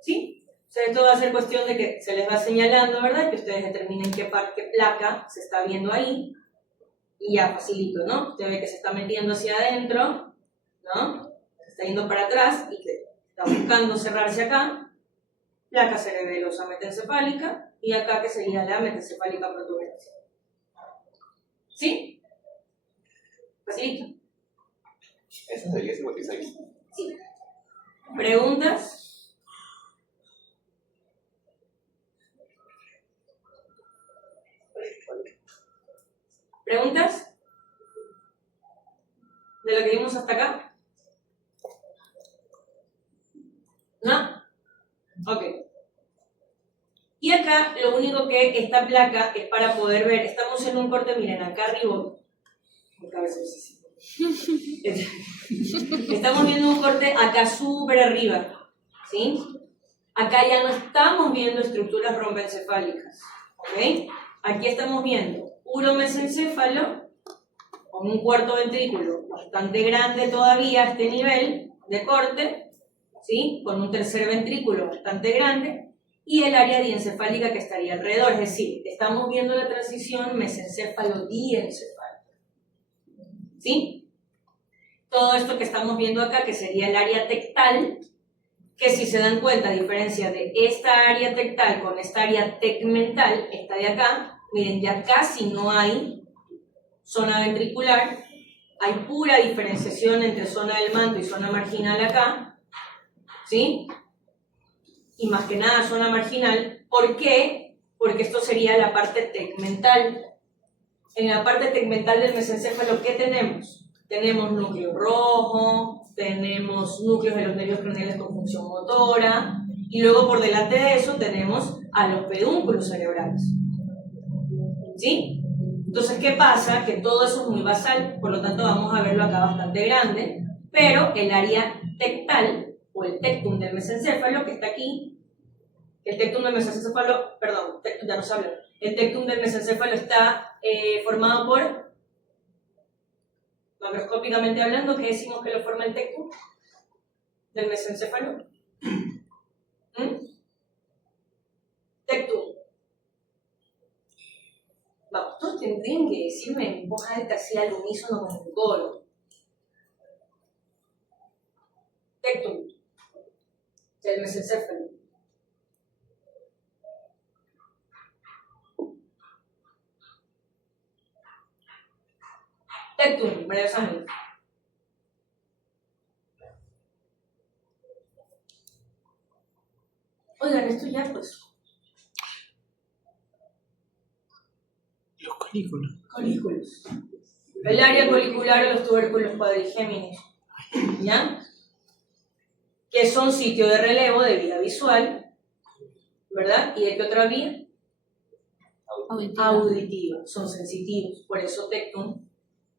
¿Sí? O sea, esto va a ser cuestión de que se les va señalando, ¿verdad? Que ustedes determinen qué placa se está viendo ahí. Y ya, facilito, ¿no? Usted ve que se está metiendo hacia adentro, ¿no? Se está yendo para atrás y que está buscando cerrarse acá. Placa cerebelosa metencefálica y acá que sería la metencefálica protuberancial. ¿Sí? Facilito. Esa es del 1056. Sí. ¿Preguntas? ¿Preguntas? ¿De lo que vimos hasta acá? ¿No? Ok. Y acá lo único que esta placa es para poder ver, estamos en un corte, miren, acá arriba. Estamos viendo un corte acá súper arriba, ¿sí? Acá ya no estamos viendo estructuras romboencefálicas, ¿ok? Aquí estamos viendo puro mesencéfalo con un cuarto ventrículo bastante grande todavía a este nivel de corte, ¿sí? Con un tercer ventrículo bastante grande y el área diencefálica que estaría alrededor, es decir, estamos viendo la transición mesencéfalo-diencefálica. ¿Sí? Todo esto que estamos viendo acá, que sería el área tectal, que si se dan cuenta, a diferencia de esta área tectal con esta área tegmental, esta de acá, miren, ya casi no hay zona ventricular, hay pura diferenciación entre zona del manto y zona marginal acá, ¿sí? Y más que nada zona marginal. ¿Por qué? Porque esto sería la parte tegmental. En la parte tegmental del mesencéfalo, ¿qué tenemos? Tenemos núcleo rojo, tenemos núcleos de los nervios craneales con función motora, y luego por delante de eso tenemos a los pedúnculos cerebrales. ¿Sí? Entonces, ¿qué pasa? Que todo eso es muy basal, por lo tanto vamos a verlo acá bastante grande, pero el área tectal, o el tectum del mesencéfalo, que está aquí, el tectum del mesencéfalo, perdón, ya no se habla. El tectum del mesencéfalo está formado por, macroscópicamente hablando, ¿qué decimos que lo forma el tectum del mesencéfalo? Tectum. Vamos, todos tendrían que decirme en voz alta así al unísono con el coro. Tectum del mesencéfalo. Tectum, María Sánchez. Oigan, esto ya pues. Los colículos. Colículos. El área colicular o los tubérculos cuadrigéminis. ¿Ya? Que son sitio de relevo de vía visual, ¿verdad? ¿Y de qué otra vía? Auditiva. Son sensitivos. Por eso tectum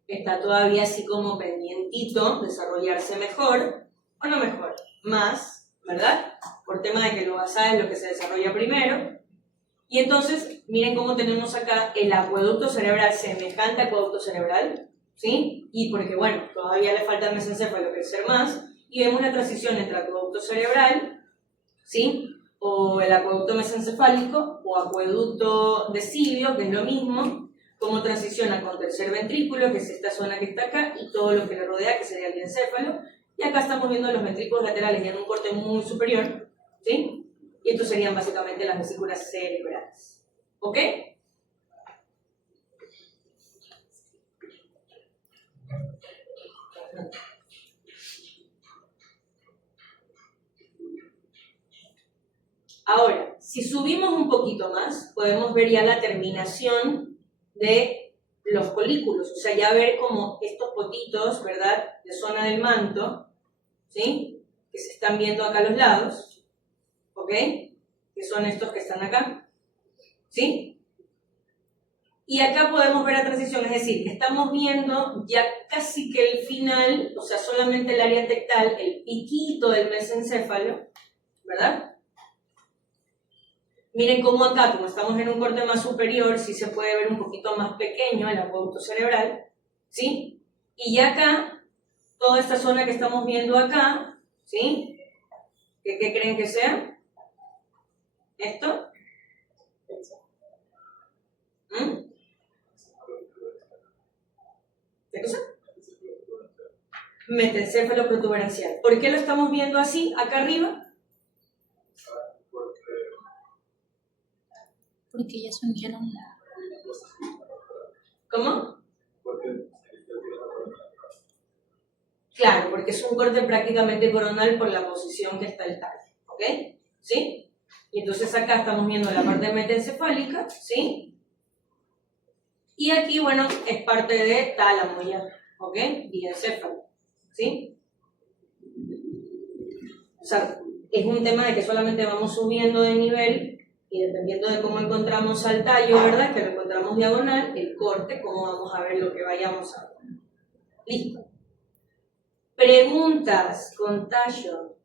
está todavía así como pendientito, desarrollarse mejor, o no mejor, más, ¿verdad? Por tema de que lo basal es lo que se desarrolla primero, Y entonces, miren cómo tenemos acá el acueducto cerebral semejante a acueducto cerebral, ¿sí? Y porque, bueno, todavía le falta al mesencéfalo crecer más, y vemos la transición entre acueducto cerebral, ¿sí? O el acueducto mesencefálico, o acueducto de Silvio, que es lo mismo, cómo transiciona con tercer ventrículo, que es esta zona que está acá, y todo lo que le rodea, que sería el diencéfalo. Y acá estamos viendo los ventrículos laterales en un corte muy superior, ¿sí? Y estos serían básicamente las vesículas cerebrales. ¿Ok? Ahora, si subimos un poquito más, podemos ver ya la terminación de los colículos, o sea, ya ver como estos potitos, ¿verdad?, de zona del manto, ¿sí?, que se están viendo acá a los lados, ¿ok?, que son estos que están acá, ¿sí? Y acá podemos ver la transición, es decir, estamos viendo ya casi que el final, o sea, solamente el área tectal, el piquito del mesencéfalo, ¿verdad? Miren cómo acá, como estamos en un corte más superior, sí se puede ver un poquito más pequeño el acueducto cerebral, ¿sí? Y ya acá, toda esta zona que estamos viendo acá, ¿sí? ¿Qué creen que sea? ¿Esto? ¿Qué cosa? Metencéfalo protuberancial. ¿Por qué lo estamos viendo así, acá arriba? Porque ya se unieron. ¿Cómo? Claro, porque es un corte prácticamente coronal por la posición que está el tallo, ¿ok? ¿Sí? Y entonces acá estamos viendo la parte metencefálica, ¿sí? Y aquí, bueno, es parte de tálamo ya, ¿ok? Diencéfalo, ¿sí? O sea, es un tema de que solamente vamos subiendo de nivel y dependiendo de cómo encontramos al tallo, ¿verdad? Que lo encontramos diagonal, el corte, cómo vamos a ver lo que vayamos a ver. Listo. Preguntas con tallo.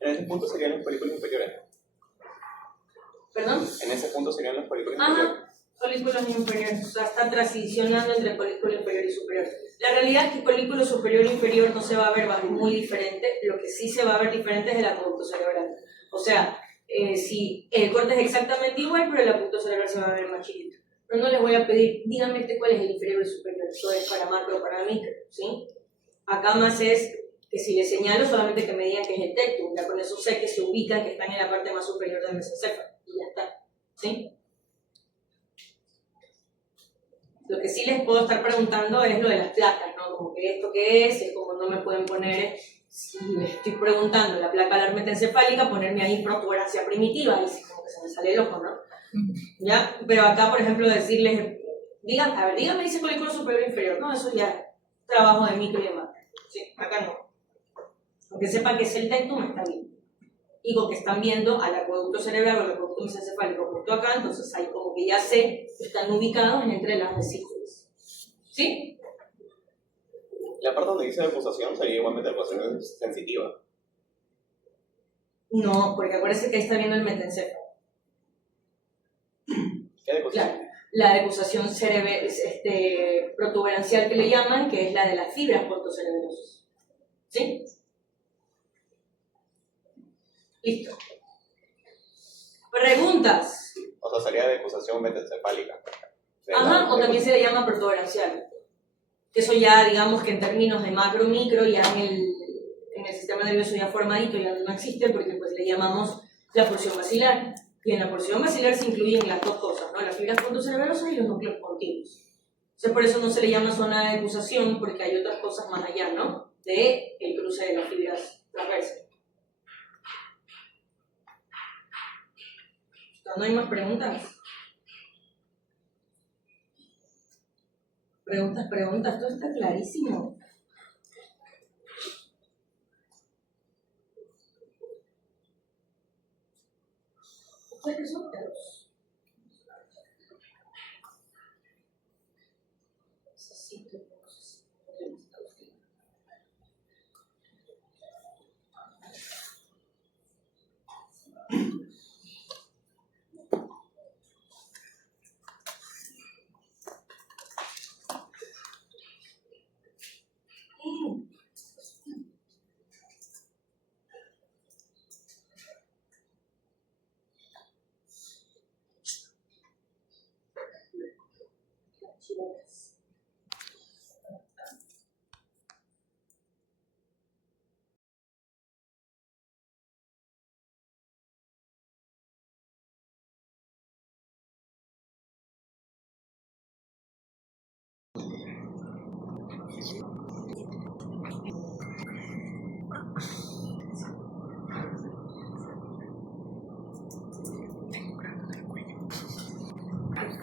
En ese punto serían los folículos inferiores. ¿Perdón? En ese punto serían los folículos inferiores. Ajá, folículos inferiores, o sea, está transicionando entre folículo inferior y superior. La realidad es que folículo superior e inferior no se va a ver muy diferente, lo que sí se va a ver diferente es el acueducto cerebral. O sea, si el corte es exactamente igual, pero el acueducto cerebral se va a ver más chiquito. Pero no les voy a pedir, díganme cuál es el inferior y el superior, eso es para macro o para micro, ¿sí? Acá más es que si les señalo solamente que me digan que es el tectum, ya con eso sé que se ubican, que están en la parte más superior del mesencéfalo, y ya está, ¿sí? Lo que sí les puedo estar preguntando es lo de las placas, ¿no? Como que esto qué es como no me pueden poner, si les estoy preguntando la placa alar metencefálica, ponerme ahí protuberancia primitiva, y como que se me sale el ojo, ¿no? ¿Ya? Pero acá, por ejemplo, decirles, díganme dice folículo superior e inferior, no, eso ya es trabajo de micro y de macro, ¿sí? Acá no. Aunque sepan que es el tectum, está bien. Y con que están viendo al acueducto cerebral o al acueducto mesencefálico justo acá, entonces ahí como que ya sé que están ubicados entre las vesículas. ¿Sí? La parte donde dice decusación sería igualmente decusación sensitiva. No, porque acuérdense que ahí está viendo el metencéfalo. ¿Qué decusación? Claro, la decusación protuberancial que le llaman, que es la de las fibras portocerebrosas. ¿Sí? Listo. Preguntas. O sea, sería decusación metencefálica. Ajá, o también se le llama protuberancial. Eso ya, digamos que en términos de macro-micro, ya en el sistema nervioso ya formadito, ya no existe, porque pues le llamamos la porción basilar. Y en la porción basilar se incluyen las dos cosas, ¿no? Las fibras portocerebrosas y los núcleos continuos. Entonces por eso no se le llama zona de decusación, porque hay otras cosas más allá, ¿no? De el cruce de las fibras transversas. ¿No hay más preguntas? Preguntas, todo está clarísimo. ¿Ustedes son perros? Necesito. chivotas.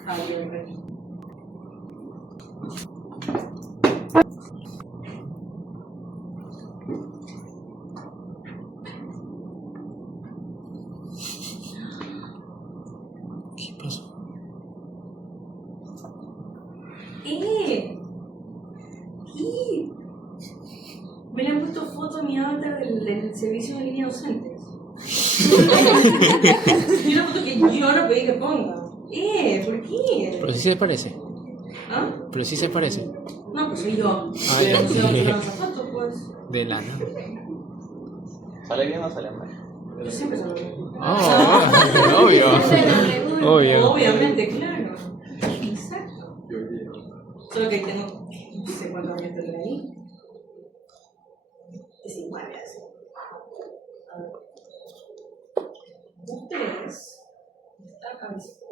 Ay, bebé. ¿Qué pasó? ¿Qué? Me le han puesto foto a mi avatar del servicio de línea docentes. Y una foto que yo no pedí que ponga. ¿Por qué? Pero sí se parece. ¿Ah? Pero sí se parece. No, pues soy yo. Ah, Pero ya. no sé dónde van esas fotos, pues. De lana. ¿Sale bien o sale mal? Yo siempre se lo digo. Oh, obvio. Se la pregunto. Obvio. Obviamente, claro. Exacto. Solo que tengo no sé cuántos años tendré ahí. 19 así. A ver. Ustedes, esta camiseta